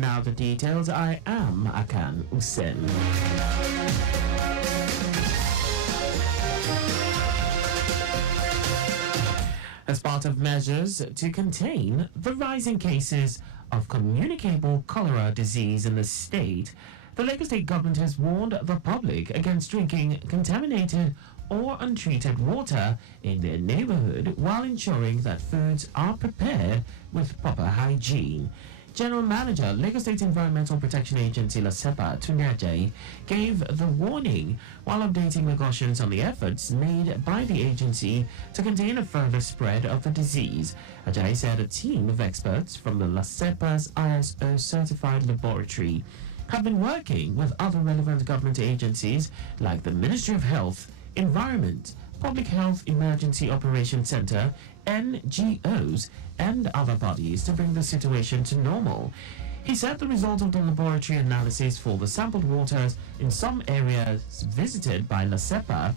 Now the details. I am Akan Usen. As part of measures to contain the rising cases of communicable cholera disease in the state, the Lagos State government has warned the public against drinking contaminated or untreated water in their neighborhood while ensuring that foods are prepared with proper hygiene. General Manager, Lagos State Environmental Protection Agency LASEPA, Tunde Ajayi, gave the warning while updating Lagosians on the efforts made by the agency to contain a further spread of the disease. Ajayi said a team of experts from the LASEPA's ISO certified laboratory have been working with other relevant government agencies like the Ministry of Health, Environment, Public Health Emergency Operations Center, NGOs, and other bodies to bring the situation to normal. He said the result of the laboratory analysis for the sampled waters in some areas visited by LASEPA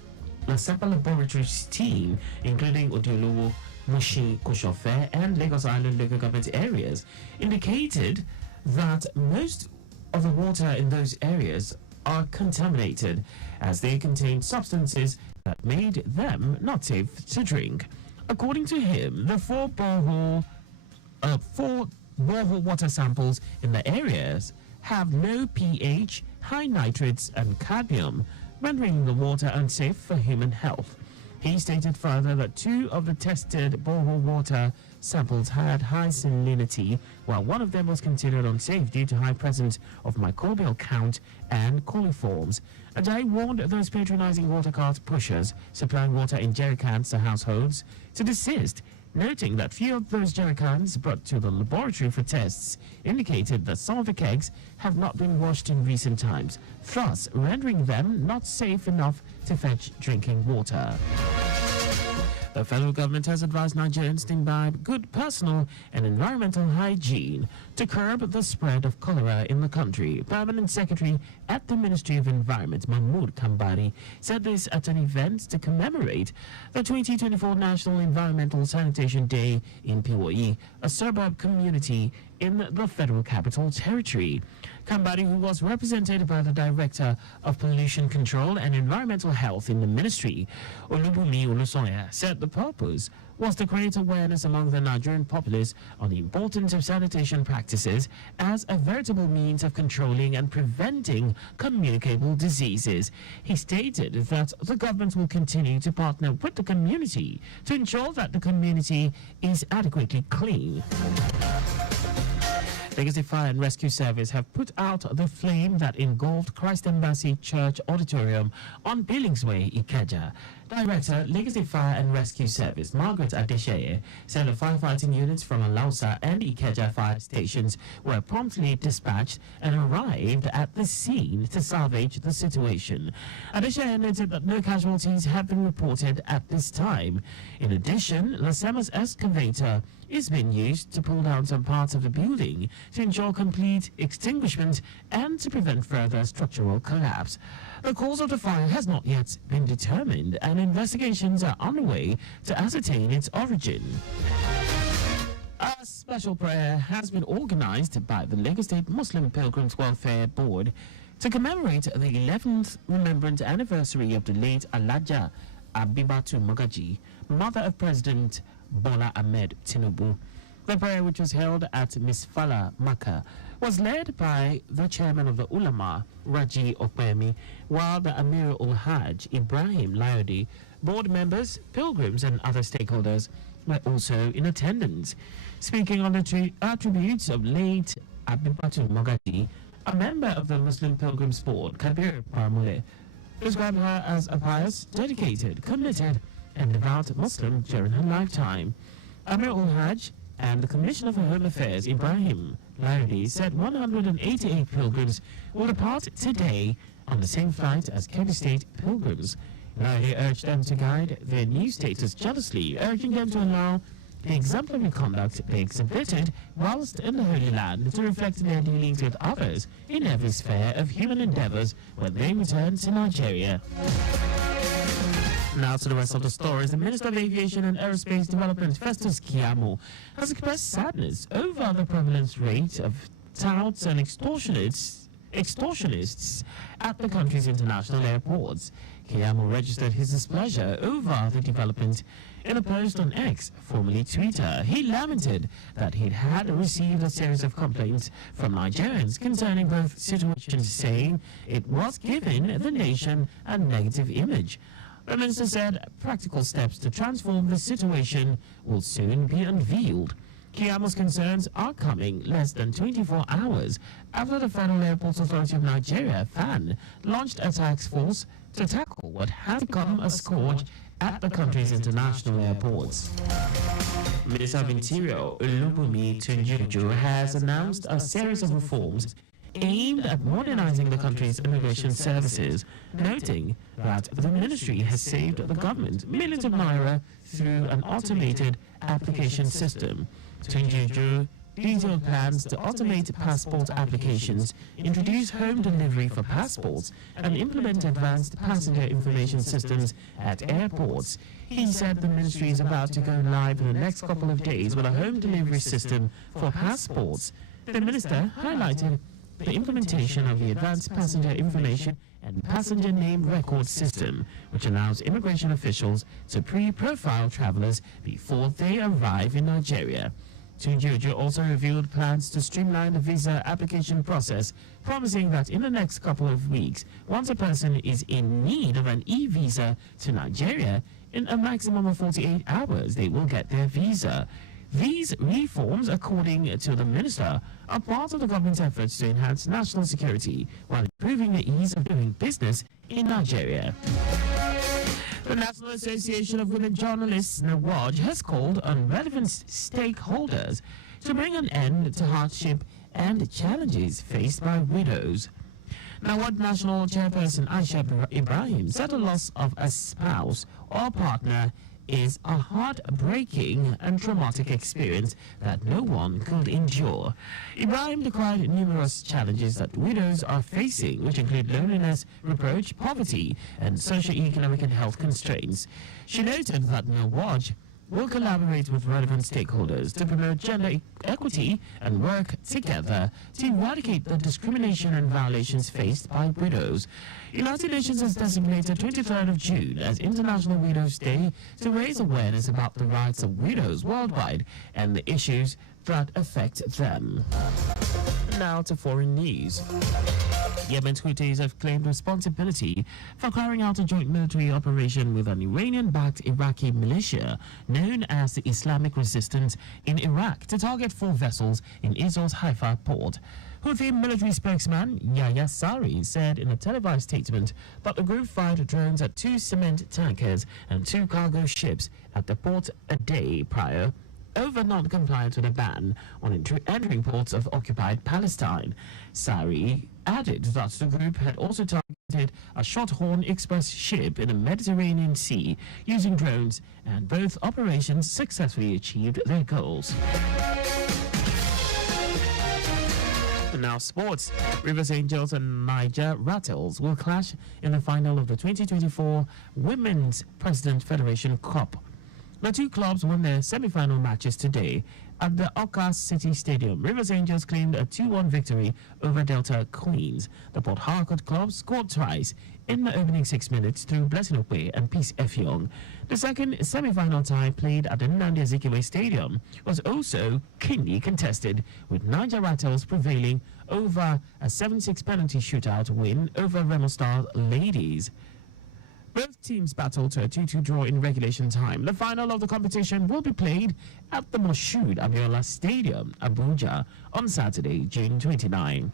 Laboratories team, including Odiolowo, Mushin, Koshofe, and Lagos Island local government areas, indicated that most of the water in those areas are contaminated as they contain substances that made them not safe to drink. According to him, the four borehole water samples in the areas have low pH, high nitrates and cadmium, rendering the water unsafe for human health. He stated further that 2 of the tested borehole water samples had high salinity, while 1 of them was considered unsafe due to high presence of microbial count and coliforms. Ajayi warned those patronizing water cart pushers supplying water in jerry cans to households to desist, noting that few of those jerry cans brought to the laboratory for tests indicated that some of the kegs have not been washed in recent times, thus rendering them not safe enough to fetch drinking water. The federal government has advised Nigerians to imbibe good personal and environmental hygiene to curb the spread of cholera in the country. Permanent Secretary at the Ministry of Environment, Mahmood Kambari, said this at an event to commemorate the 2024 National Environmental Sanitation Day in Piwoyi, a suburb community in the Federal Capital Territory. Kambari, who was represented by the Director of Pollution Control and Environmental Health in the Ministry, Olubunmi Olusoya, said the purpose was to create awareness among the Nigerian populace on the importance of sanitation practices as a veritable means of controlling and preventing communicable diseases. He stated that the government will continue to partner with the community to ensure that the community is adequately clean. Legacy Fire and Rescue Service have put out the flame that engulfed Christ Embassy Church Auditorium on Billingsway, Ikeja. Director, Legacy Fire and Rescue Service, Margaret Adesheye, said the firefighting units from Alausa and Ikeja fire stations were promptly dispatched and arrived at the scene to salvage the situation. Adesheye noted that no casualties have been reported at this time. In addition, Lasema's excavator is being used to pull down some parts of the building to ensure complete extinguishment and to prevent further structural collapse. The cause of the fire has not yet been determined and investigations are underway to ascertain its origin. A special prayer has been organized by the Lagos State Muslim Pilgrims Welfare Board to commemorate the 11th remembrance anniversary of the late Alaja Abibatu Magaji, mother of President Bola Ahmed Tinubu. The prayer, which was held at Misfala, Makkah, was led by the chairman of the Ulama, Raji Okwemi, while the Amir ul-Hajj, Ibrahim Layodi, board members, pilgrims and other stakeholders were also in attendance. Speaking on the attributes of late Abibatu Magaji, a member of the Muslim Pilgrims Board, Kabir Parmule, described her as a pious, dedicated, committed and devout Muslim during her lifetime. Amir ul-Hajj and the Commissioner for Home Affairs, Ibrahim Layodi, said 188 pilgrims will depart today on the same flight as Kebbi State pilgrims. Layodi urged them to guide their new status jealously, urging them to allow the exemplary conduct they exhibited whilst in the Holy Land to reflect their dealings with others in every sphere of human endeavors when they return to Nigeria. Now to the rest of the stories. The Minister of Aviation and Aerospace Development, Festus Keyamo, has expressed sadness over the prevalence rate of touts and extortionists at the country's international airports. Keyamo registered his displeasure over the development in a post on X, formerly Twitter. He lamented that he'd had received a series of complaints from Nigerians concerning both situations, saying it was giving the nation a negative image. The minister said practical steps to transform the situation will soon be unveiled. Keyamo's concerns are coming less than 24 hours after the Federal Airports Authority of Nigeria, FAN, launched a task force to tackle what has become a scourge at the country's international airports. Minister of Interior Olubunmi Tunjiojo has announced a series of reforms aimed at modernizing the country's immigration services, noting that the ministry has saved the government millions of naira through an automated application system. Tunjiojo detailed plans to automate passport applications, introduce home delivery for passports, and implement advanced passenger information systems at airports. He said the ministry is about to go live in the next couple of days with a home delivery system for passports. The minister highlighted the implementation of the advanced passenger information and passenger name record system, which allows immigration officials to pre-profile travelers before they arrive in Nigeria. Tunjiojo also revealed plans to streamline the visa application process, promising that in the next couple of weeks, once a person is in need of an e-visa to Nigeria, in a maximum of 48 hours, they will get their visa. These reforms, according to the minister, are part of the government's efforts to enhance national security while improving the ease of doing business in Nigeria. The National Association of Women Journalists, NAWAJ, has called on relevant stakeholders to bring an end to hardship and challenges faced by widows. NAWAJ National Chairperson Aisha Ibrahim said the loss of a spouse or partner is a heartbreaking and traumatic experience that no one could endure. Ibrahim decried numerous challenges that widows are facing, which include loneliness, reproach, poverty, and socio-economic and health constraints. She noted that NAWAJ will collaborate with relevant stakeholders to promote gender equity and work together to eradicate the discrimination and violations faced by widows. United Nations has designated 23rd of June as International Widows' Day to raise awareness about the rights of widows worldwide and the issues that affect them. Now to foreign news. Yemen's Houthis have claimed responsibility for carrying out a joint military operation with an Iranian-backed Iraqi militia known as the Islamic Resistance in Iraq to target 4 vessels in Israel's Haifa port. Houthi military spokesman Yahya Sari said in a televised statement that the group fired drones at 2 cement tankers and 2 cargo ships at the port a day prior over non-compliance with a ban on entering ports of occupied Palestine. Sari added that the group had also targeted a Shorthorn Express ship in the Mediterranean Sea using drones, and both operations successfully achieved their goals. Now sports. Rivers Angels and Niger Rattles will clash in the final of the 2024 Women's President Federation Cup. The 2 clubs won their semi-final matches today at the Oka City Stadium. Rivers Angels claimed a 2-1 victory over Delta Queens. The Port Harcourt club scored twice in the opening 6 minutes through Blessing Okwe and Peace Effiong. The second semi-final tie, played at the Nnamdi Azikiwe Stadium, was also keenly contested, with Niger Rattles prevailing over a 7-6 penalty shootout win over Remo Star Ladies. Both teams battled to a 2-2 draw in regulation time. The final of the competition will be played at the Moshood Abiola Stadium, Abuja, on Saturday, June 29.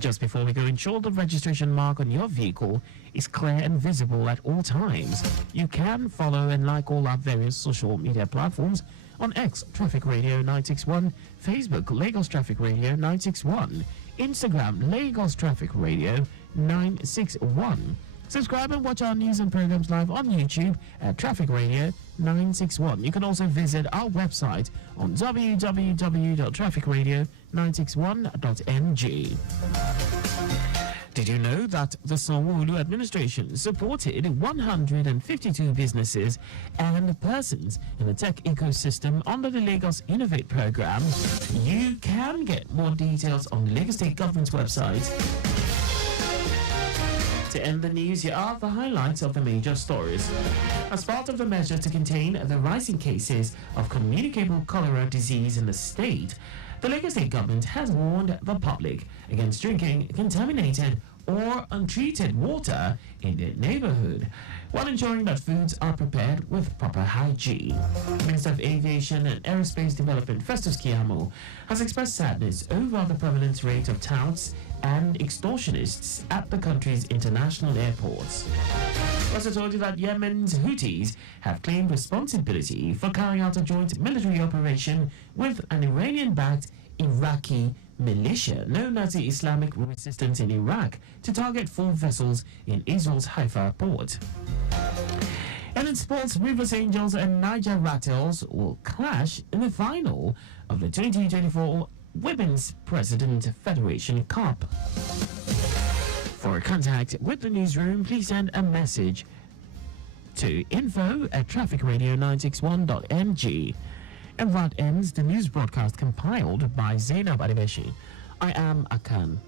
Just before we go, ensure the registration mark on your vehicle is clear and visible at all times. You can follow and like all our various social media platforms on X, Traffic Radio 961, Facebook, Lagos Traffic Radio 961, Instagram, Lagos Traffic Radio 961. Subscribe and watch our news and programs live on YouTube at Traffic Radio 961. You can also visit our website on www.trafficradio961.ng. Did you know that the Sanwo-Olu administration supported 152 businesses and persons in the tech ecosystem under the Lagos Innovate program? You can get more details on the Lagos State Government's website. To end the news, here are the highlights of the major stories. As part of the measure to contain the rising cases of communicable cholera disease in the state, the Lagos State Government has warned the public against drinking contaminated or untreated water in their neighborhood, while ensuring that foods are prepared with proper hygiene. Minister of Aviation and Aerospace Development Festus Keyamo has expressed sadness over the prevalent rate of touts and extortionists at the country's international airports. Also told you that Yemen's Houthis have claimed responsibility for carrying out a joint military operation with an Iranian-backed Iraqi militia known as the Islamic Resistance in Iraq to target 4 vessels in Israel's Haifa port. And in sports, Rivers Angels and Niger Rattles will clash in the final of the 2024 Women's President Federation Cup. For contact with the newsroom, please send a message to info@trafficradio961.ng. And that ends the news broadcast compiled by Zainab Adebeshi. I am Akan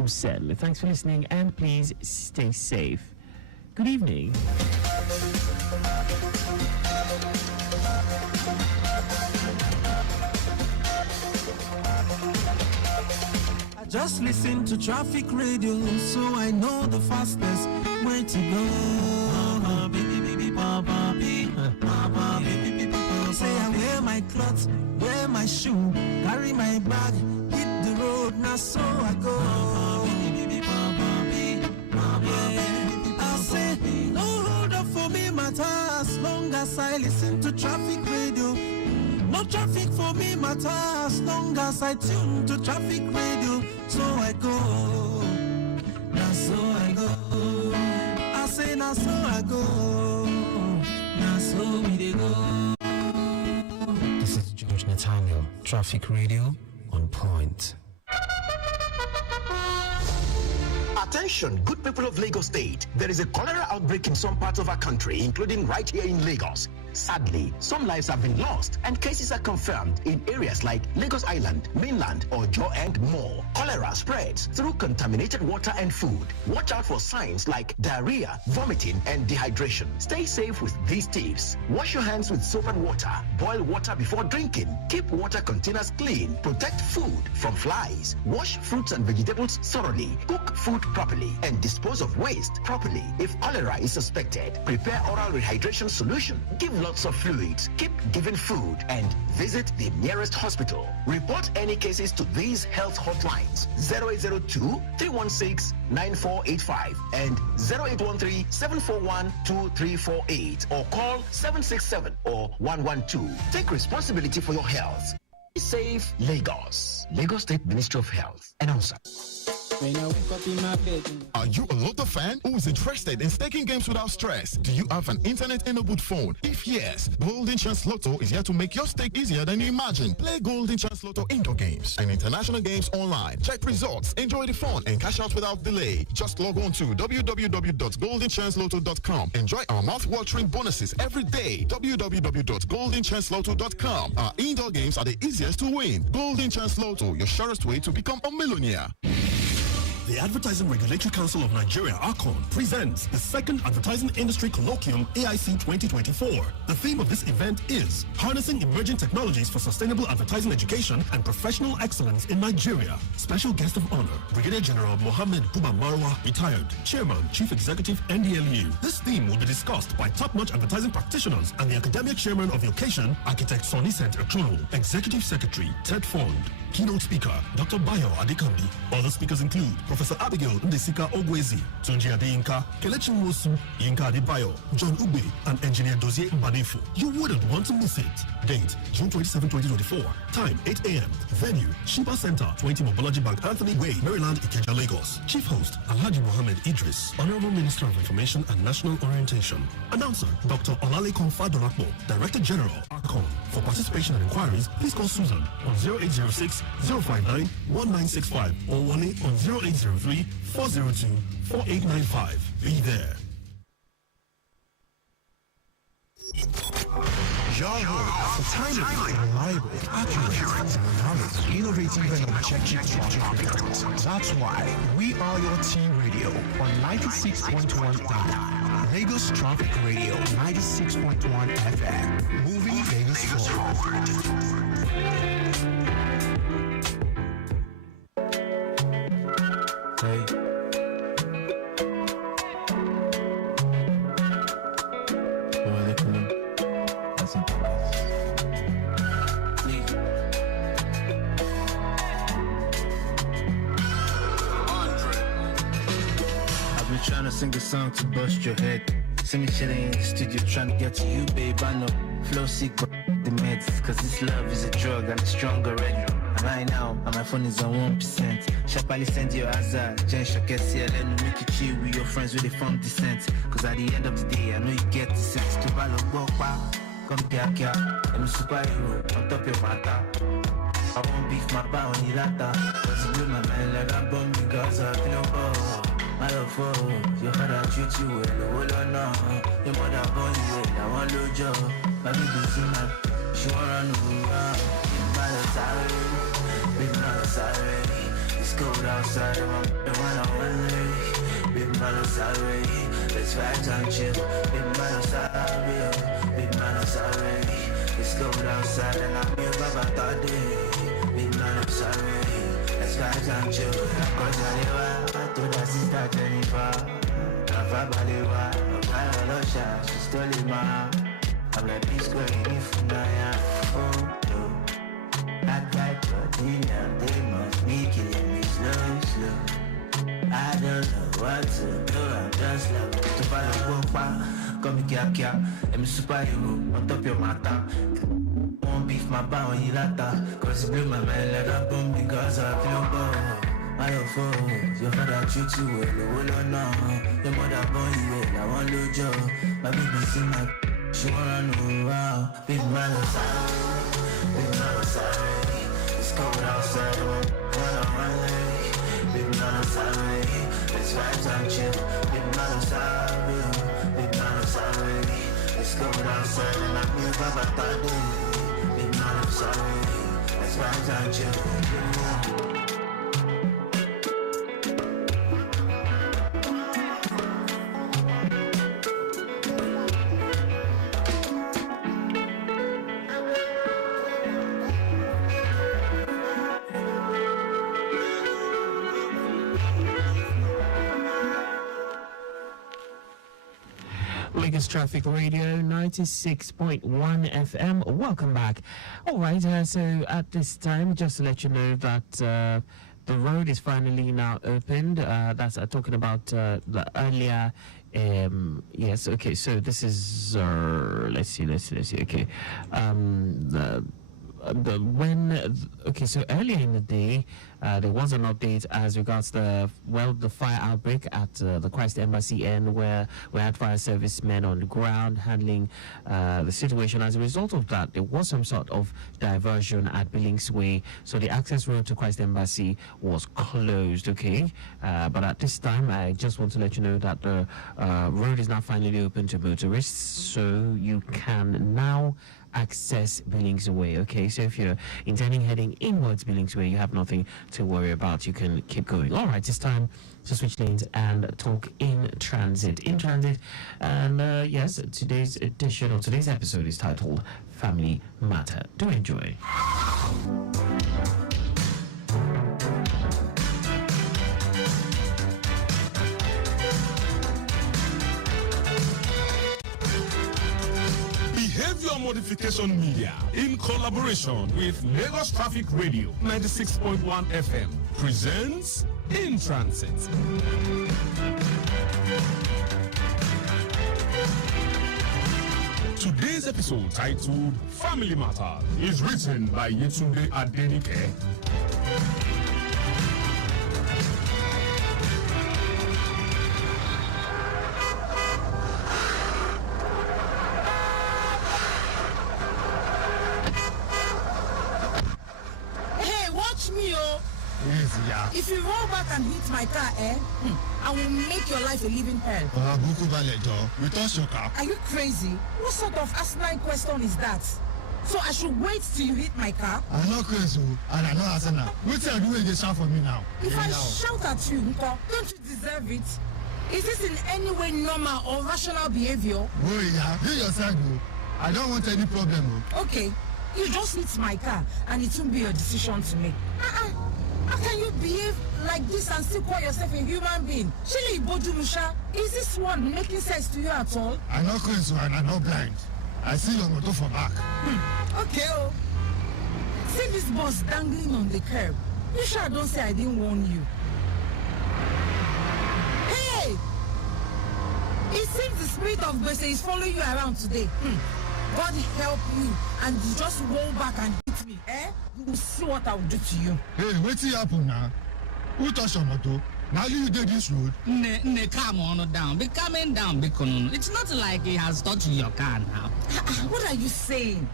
Usen. Thanks for listening and please stay safe. Good evening. Just listen to Traffic Radio, so I know the fastest way to go. Say I wear my clothes, wear my shoe, carry my bag, hit the road, now so I go. I say, no hold up for me, matter, as long as I listen to Traffic Radio. No traffic for me matter, as long as I tune to Traffic Radio. So I go, now so I go. I say now so I go, now so we dey go. This is George Nathaniel, Traffic Radio on point. Attention, good people of Lagos State. There is a cholera outbreak in some parts of our country, including right here in Lagos. Sadly, some lives have been lost and cases are confirmed in areas like Lagos Island, mainland, Ojo, and more. Cholera spreads through contaminated water and food. Watch out for signs like diarrhea, vomiting, and dehydration. Stay safe with these tips. Wash your hands with soap and water. Boil water before drinking. Keep water containers clean. Protect food from flies. Wash fruits and vegetables thoroughly. Cook food properly and dispose of waste properly. If cholera is suspected, prepare oral rehydration solution. Give lots of fluids. Keep giving food and visit the nearest hospital. Report any cases to these health hotlines 0802-316-9485 and 0813-741-2348 or call 767 or 112. Take responsibility for your health. Be safe, Lagos. Lagos State Ministry of Health. Announcer. Are you a Lotto fan who is interested in staking games without stress? Do you have an internet-enabled phone? If yes, Golden Chance Lotto is here to make your stake easier than you imagine. Play Golden Chance Lotto indoor games and international games online. Check results, enjoy the fun, and cash out without delay. Just log on to www.goldenchancelotto.com. Enjoy our mouth-watering bonuses every day. www.goldenchancelotto.com. Our indoor games are the easiest to win. Golden Chance Lotto, your surest way to become a millionaire. The Advertising Regulatory Council of Nigeria, ACON, presents the second Advertising Industry Colloquium AIC 2024. The theme of this event is Harnessing Emerging Technologies for Sustainable Advertising Education and Professional Excellence in Nigeria. Special guest of honor, Brigadier General Mohammed Buba Marwa, retired, Chairman, Chief Executive, NDLU. This theme will be discussed by top-notch advertising practitioners and the academic chairman of the occasion, Architect Sonny St. Ocholo, Executive Secretary, Ted Fond. Keynote speaker, Dr. Bayo Adekambi. Other speakers include Professor Abigail Ndesika Ogwezi, Tunji Adeyinka, Kelechi Nwosu, Yinka Adebayo, John Ube, and Engineer Dozie Mbanefo. You wouldn't want to miss it. Date, June 27, 2024. Time, 8 a.m. Venue, Shiba Center, 20 Mobology Bank, Anthony Way, Maryland, Ikeja, Lagos. Chief host, Alhaji Mohammed Idris, Honorable Minister of Information and National Orientation. Station. Announcer Dr. Olalekan Fadolapo, Director General, Akan. For participation and inquiries, please call Susan on 0806 059 1965 or Wale on 0803 402 4895. Be there. Your home for timely, reliable, accurate, dynamic, innovative, and objective traffic reports. That's why we are your team radio on 96.1 FM. Lagos Traffic Radio, 96.1 FM. Moving Lagos forward. Hey. Trying to sing a song to bust your head. Singing shit in the studio, trying to get to you, babe. I know flow sick, but the meds. Cause this love is a drug and it's strong already. And right now, and my phone is on 1%. Sharply send your hazard. Jen Shoket CLN, make you chill with your friends with a fun descent. Cause at the end of the day, I know you get the sense. To follow, go, come here, I'm a superhero, on top your matter. I won't beef my power, ni lata. Cause you blew my man like I'm bomb because I feel oh. My love for your father treat you well, oh no. Your mother born you well, I want no job. My baby see my, she wanna know big man sorry, big man sorry. It's cold outside, I'm the one I want. Big man sorry, let's fight and chill. Big man sorry, big man sorry. It's cold outside and I'm your baba today. Big man sorry. Let's and chill. Cause I told her sister Jennifer, Rafa Balewa, Losha, she stole it, ma. I'm like, this girl, if Naya, oh no. Act like Jordina, they must be killing me slow. I don't know what to do, I'm just like, to follow Wokpa, come here, I'm a superhero, on top your matter. Beef my bow and lata. Cause you blew my man like a bomb because I feel bored. I love for your father treat you well, oh no. Your mother born you well, I want no job. My baby see my, she wanna know how. Big man is sorry, big man is sorry. It's cold outside, I wanna run. Big man is sorry, let's fight and chill. Big man is sorry, big man is sorry. It's cold outside and I'm your baba today. I'm sorry, that's why I'm chill. Lagos Traffic Radio 96.1 FM. Welcome back. All right, so at this time, just to let you know that the road is finally now opened. That's talking about the earlier. Yes. Okay. So this is. Let's see. Okay. Okay, so earlier in the day, there was an update as regards the fire outbreak at the Christ Embassy Inn, where we had fire service men on the ground handling the situation. As a result of that, there was some sort of diversion at Billings Way, so the access road to Christ Embassy was closed. Okay, but at this time, I just want to let you know that the road is now finally open to motorists, so you can now access Billings Way. Okay, so if you're intending heading inwards Billings Way, you have nothing to worry about. You can keep going. All right, it's time to switch lanes and talk in transit. And yes, today's edition or today's episode is titled Family Matter. Do enjoy. Behavior Modification Media, in collaboration with Lagos Traffic Radio 96.1 FM, presents In Transit. Today's episode, titled Family Matter, is written by Yetunde Adenike. If you roll back and hit my car, I will make your life a living hell. We touch your car. Are you crazy? What sort of asinine question is that? So I should wait till you hit my car? I'm not crazy, and I'm not asking now. What are you doing this for me now? If I shout at you, Nko, don't you deserve it? Is this in any way normal or rational behavior? Oh yeah, do yourself, bro. I don't want any problem. Okay, you just hit my car, and it won't be your decision to make. How can you behave like this and still call yourself a human being? Shili Bojumusha, is this one making sense to you at all? I'm not crazy and I'm not blind. I see your motor from back. Okay, oh. See this bus dangling on the curb. You sure don't say I didn't warn you. Hey! It seems the spirit of Bese is following you around today. God help you, and you just roll back and hit me, You will see what I will do to you. Hey, what's happening now? Who touched your motor? Now you did this road? Calm on down. Be calming down, Bikono. It's not like he has touched your car now. What are you saying?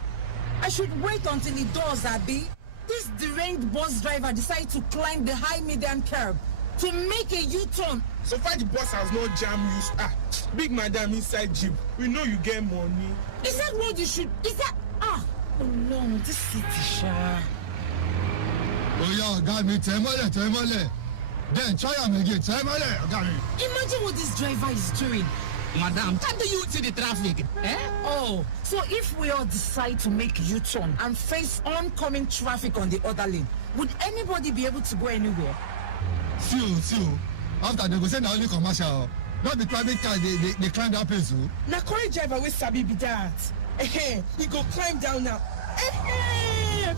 I should wait until it does, Abby. This deranged bus driver decided to climb the high median curb to make a U-turn. So far the bus has no jam you. Big madam inside Jeep. We know you get money. Is that what you should? Is that? Oh no, this city, Sha. Oh yeah, got me. Tell me. Then try him again. Tell me. Got me. Imagine what this driver is doing. Madam, can't you see the traffic? Oh, so if we all decide to make U-turn and face oncoming traffic on the other lane, would anybody be able to go anywhere? See. After they go send only commercial, not the private car, they climb that place. Na current driver with Sabi be that. He go climb down now.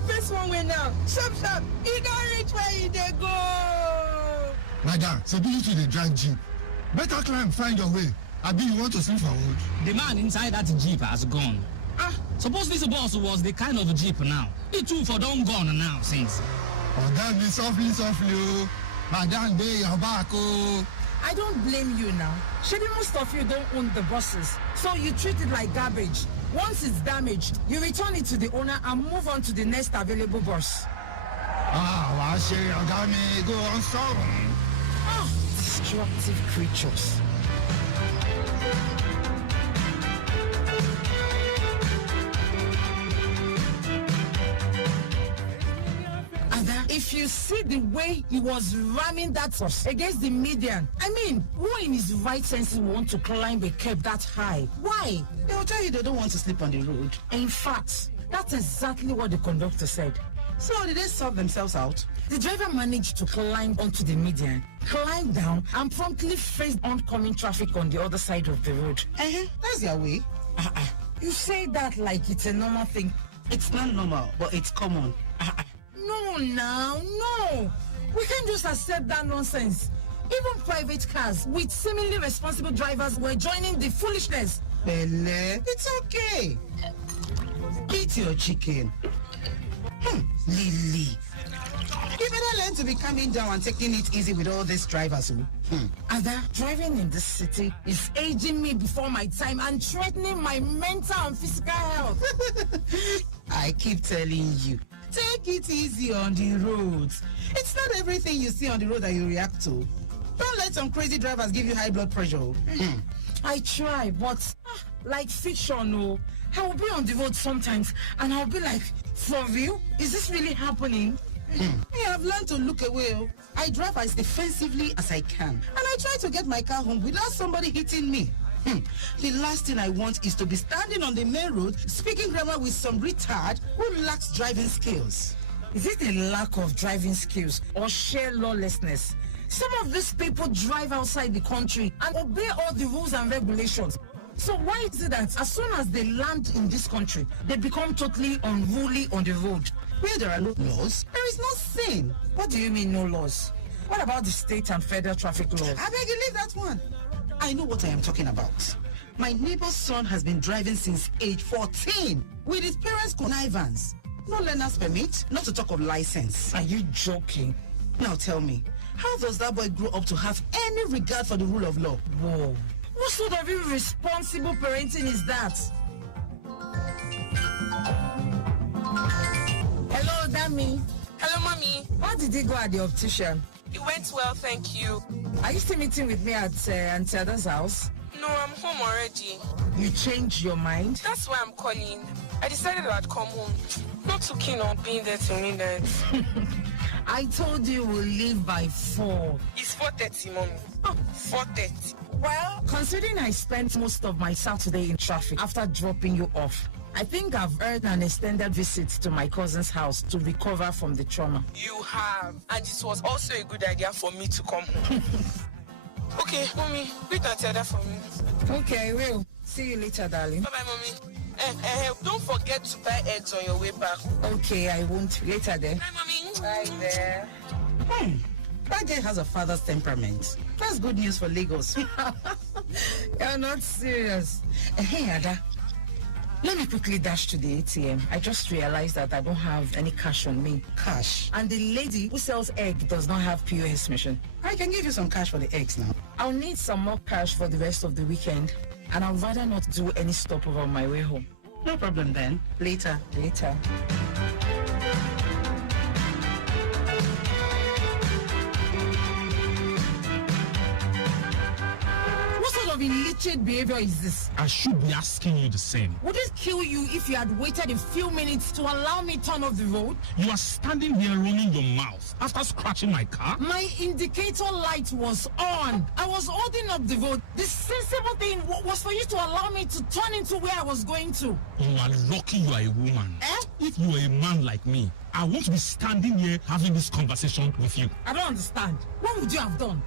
First one way now. Sharp. He don't reach where he dey go. Madam, so do you to the drive Jeep? Better climb, find your way. Abi, you want to sleep for wood? The man inside that Jeep has gone. Suppose this bus was the kind of Jeep now. The two for don't gone now since. Oh, damn, be softly. Madam, they your back, I don't blame you now. Maybe most of you don't own the buses, so you treat it like garbage. Once it's damaged, you return it to the owner and move on to the next available bus. I say you got me. Go on, sorry. Destructive creatures. If you see the way he was ramming that bus against the median, I mean, who in his right senses want to climb a curb that high? Why? They will tell you they don't want to sleep on the road. In fact, that's exactly what the conductor said. So did they sort themselves out? The driver managed to climb onto the median, climb down, and promptly faced oncoming traffic on the other side of the road. That's their way. You say that like it's a normal thing. It's not normal, but it's common. No. We can't just accept that nonsense. Even private cars with seemingly responsible drivers were joining the foolishness. Bele, it's okay. Eat your chicken. Lily. You better learn to be coming down and taking it easy with all these drivers. Ada, driving in this city is aging me before my time and threatening my mental and physical health. I keep telling you, take it easy on the roads. It's not everything you see on the road that you react to. Don't let some crazy drivers give you high blood pressure. I try, but like fiction, I will be on the road sometimes and I'll be like, for real? Is this really happening? I have learned to look away. I drive as defensively as I can. And I try to get my car home without somebody hitting me. The last thing I want is to be standing on the main road speaking grammar with some retard who lacks driving skills. Is it a lack of driving skills or sheer lawlessness? Some of these people drive outside the country and obey all the rules and regulations. So why is it that as soon as they land in this country, they become totally unruly on the road? Where there are no laws, there is no sin. What do you mean no laws? What about the state and federal traffic laws? I beg you, leave that one. I know what I am talking about. My neighbor's son has been driving since age 14 with his parents' connivance. No learner's permit, not to talk of license. Are you joking? Now tell me, how does that boy grow up to have any regard for the rule of law? Whoa. What sort of irresponsible parenting is that? Hello, Dami. Hello, Mommy. How did he go at the optician? It went well, thank you. Are you still meeting with me at Auntie Ada's house? No, I'm home already. You changed your mind? That's why I'm calling. I decided I'd come home. Not too keen on being there till midnight. I told you we'll leave by 4. It's 4:30, Mommy. Oh, 4:30. Well, considering I spent most of my Saturday in traffic after dropping you off, I think I've earned an extended visit to my cousin's house to recover from the trauma. You have. And it was also a good idea for me to come home. Okay, Mommy, wait until that for me. Okay, I will. See you later, darling. Bye-bye, Mommy. Don't forget to buy eggs on your way back. Okay, I won't. Later then. Bye, Mommy. Bye there. That girl has a father's temperament. That's good news for Lagos. You're not serious. Hey, Ada. Let me quickly dash to the ATM. I just realized that I don't have any cash on me. Cash? And the lady who sells egg does not have POS machine. I can give you some cash for the eggs now. I'll need some more cash for the rest of the weekend. And I'd rather not do any stopover on my way home. No problem then. Later. Later. Illiterate behavior is this? I should be asking you the same. Would it kill you if you had waited a few minutes to allow me turn off the road? You are standing here running your mouth after scratching my car? My indicator light was on. I was holding up the road. The sensible thing was for you to allow me to turn into where I was going to. You are lucky you are a woman. If you were a man like me, I won't be standing here having this conversation with you. I don't understand. What would you have done?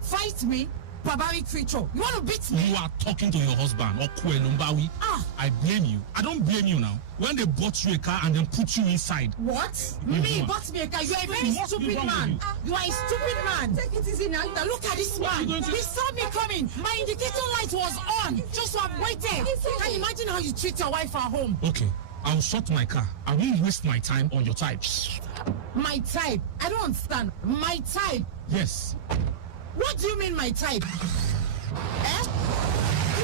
Fight me? Barbaric creature. You want to beat me? You are talking to your husband, Okwe Lumbawi. I blame you. I don't blame you now. When they bought you a car and then put you inside. What? Me bought me a car? You are a very stupid man. You are a stupid man. Take it easy now. Look at this man. He saw me coming. My indicator light was on. Just so I've waited. Can you imagine how you treat your wife at home? Okay. I'll sort my car. I won't waste my time on your type. My type? I don't understand. My type? Yes. What do you mean my type? You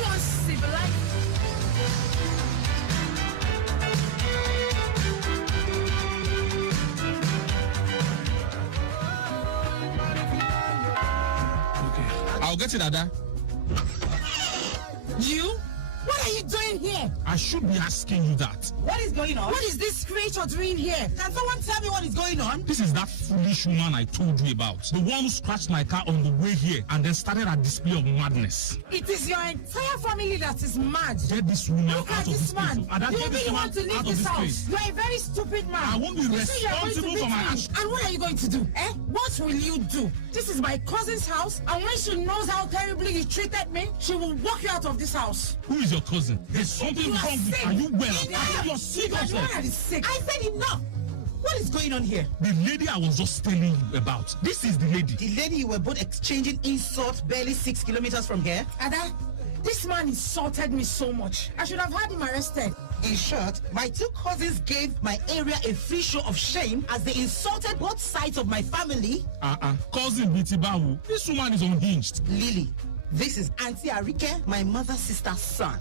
are civilized. Okay. I'll get it, Ada. You? What are you doing here? I should be asking you that. What is going on? What is this creature doing here? Can someone tell me what is going on? This is that foolish woman I told you about. The one who scratched my car on the way here and then started a display of madness. It is your entire family that is mad. Get this woman Look out at of this man. You really want to leave this house. You are a very stupid man. I won't be responsible for my actions. And what are you going to do? What will you do? This is my cousin's house, and when she knows how terribly you treated me, she will walk you out of this house. Who is your cousin? There's something wrong with you. Are you well? You're sick. I said enough. What is going on here? The lady I was just telling you about. This is the lady. The lady you were both exchanging insults barely 6 kilometers from here? Ada, this man insulted me so much. I should have had him arrested. In short, my two cousins gave my area a free show of shame as they insulted both sides of my family. Cousin Bitibawu, this woman is unhinged. Lily, this is Auntie Arike, my mother's sister's son.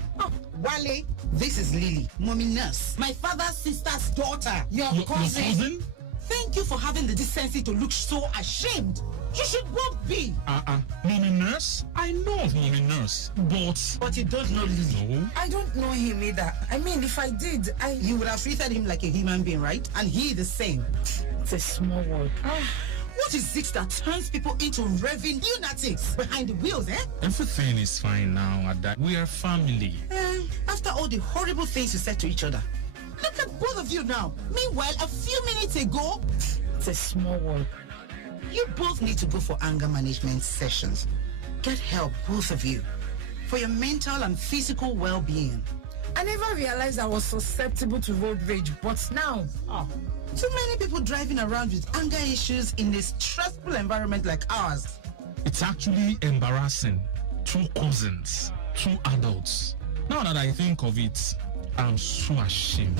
Wale, this is Lily, mommy nurse, my father's sister's daughter. Your cousin? Thank you for having the decency to look so ashamed. You should both be. Mommy nurse? I know of mommy nurse, but... But you don't know Lily. No. I don't know him either. I mean, if I did, You would have treated him like a human being, right? And he the same. It's a small world. What is it that turns people into raving lunatics behind the wheels, Everything is fine now, Ada. We are family. After all the horrible things you said to each other. Look at both of you now. Meanwhile, a few minutes ago... It's a small world. You both need to go for anger management sessions. Get help, both of you, for your mental and physical well-being. I never realized I was susceptible to road rage, but now... Too many people driving around with anger issues in a stressful environment like ours. It's actually embarrassing. 2 cousins, 2 adults. Now that I think of it, I'm so ashamed.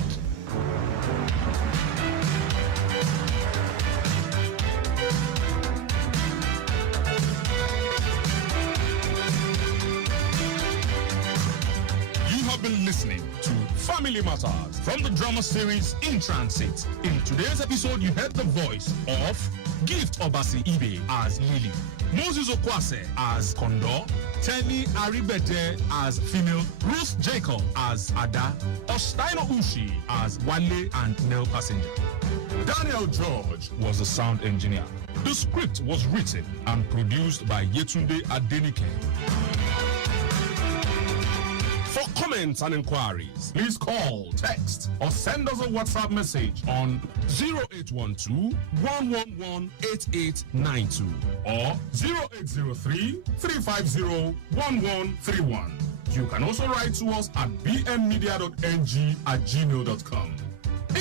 Been listening to Family Matters from the drama series In Transit. In today's episode, you heard the voice of Gift Obasi Ibe as Lily, Moses Okwase as Kondo, Tenny Aribete as female, Ruth Jacob as Ada, Ostaino Ushi as Wale and Male Passenger. Daniel George was the sound engineer. The script was written and produced by Yetunde Adenike. For comments and inquiries, please call, text, or send us a WhatsApp message on 0812-111-8892 or 0803-350-1131. You can also write to us at bmmedia.ng@gmail.com.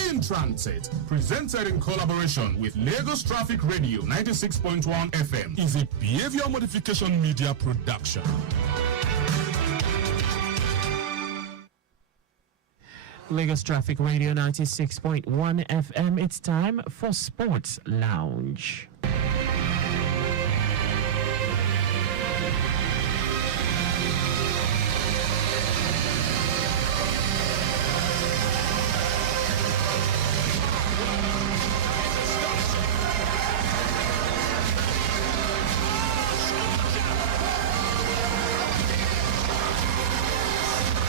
In Transit, presented in collaboration with Lagos Traffic Radio 96.1 FM, is a behavior modification media production. Lagos Traffic Radio 96.1 FM. It's time for Sports Lounge.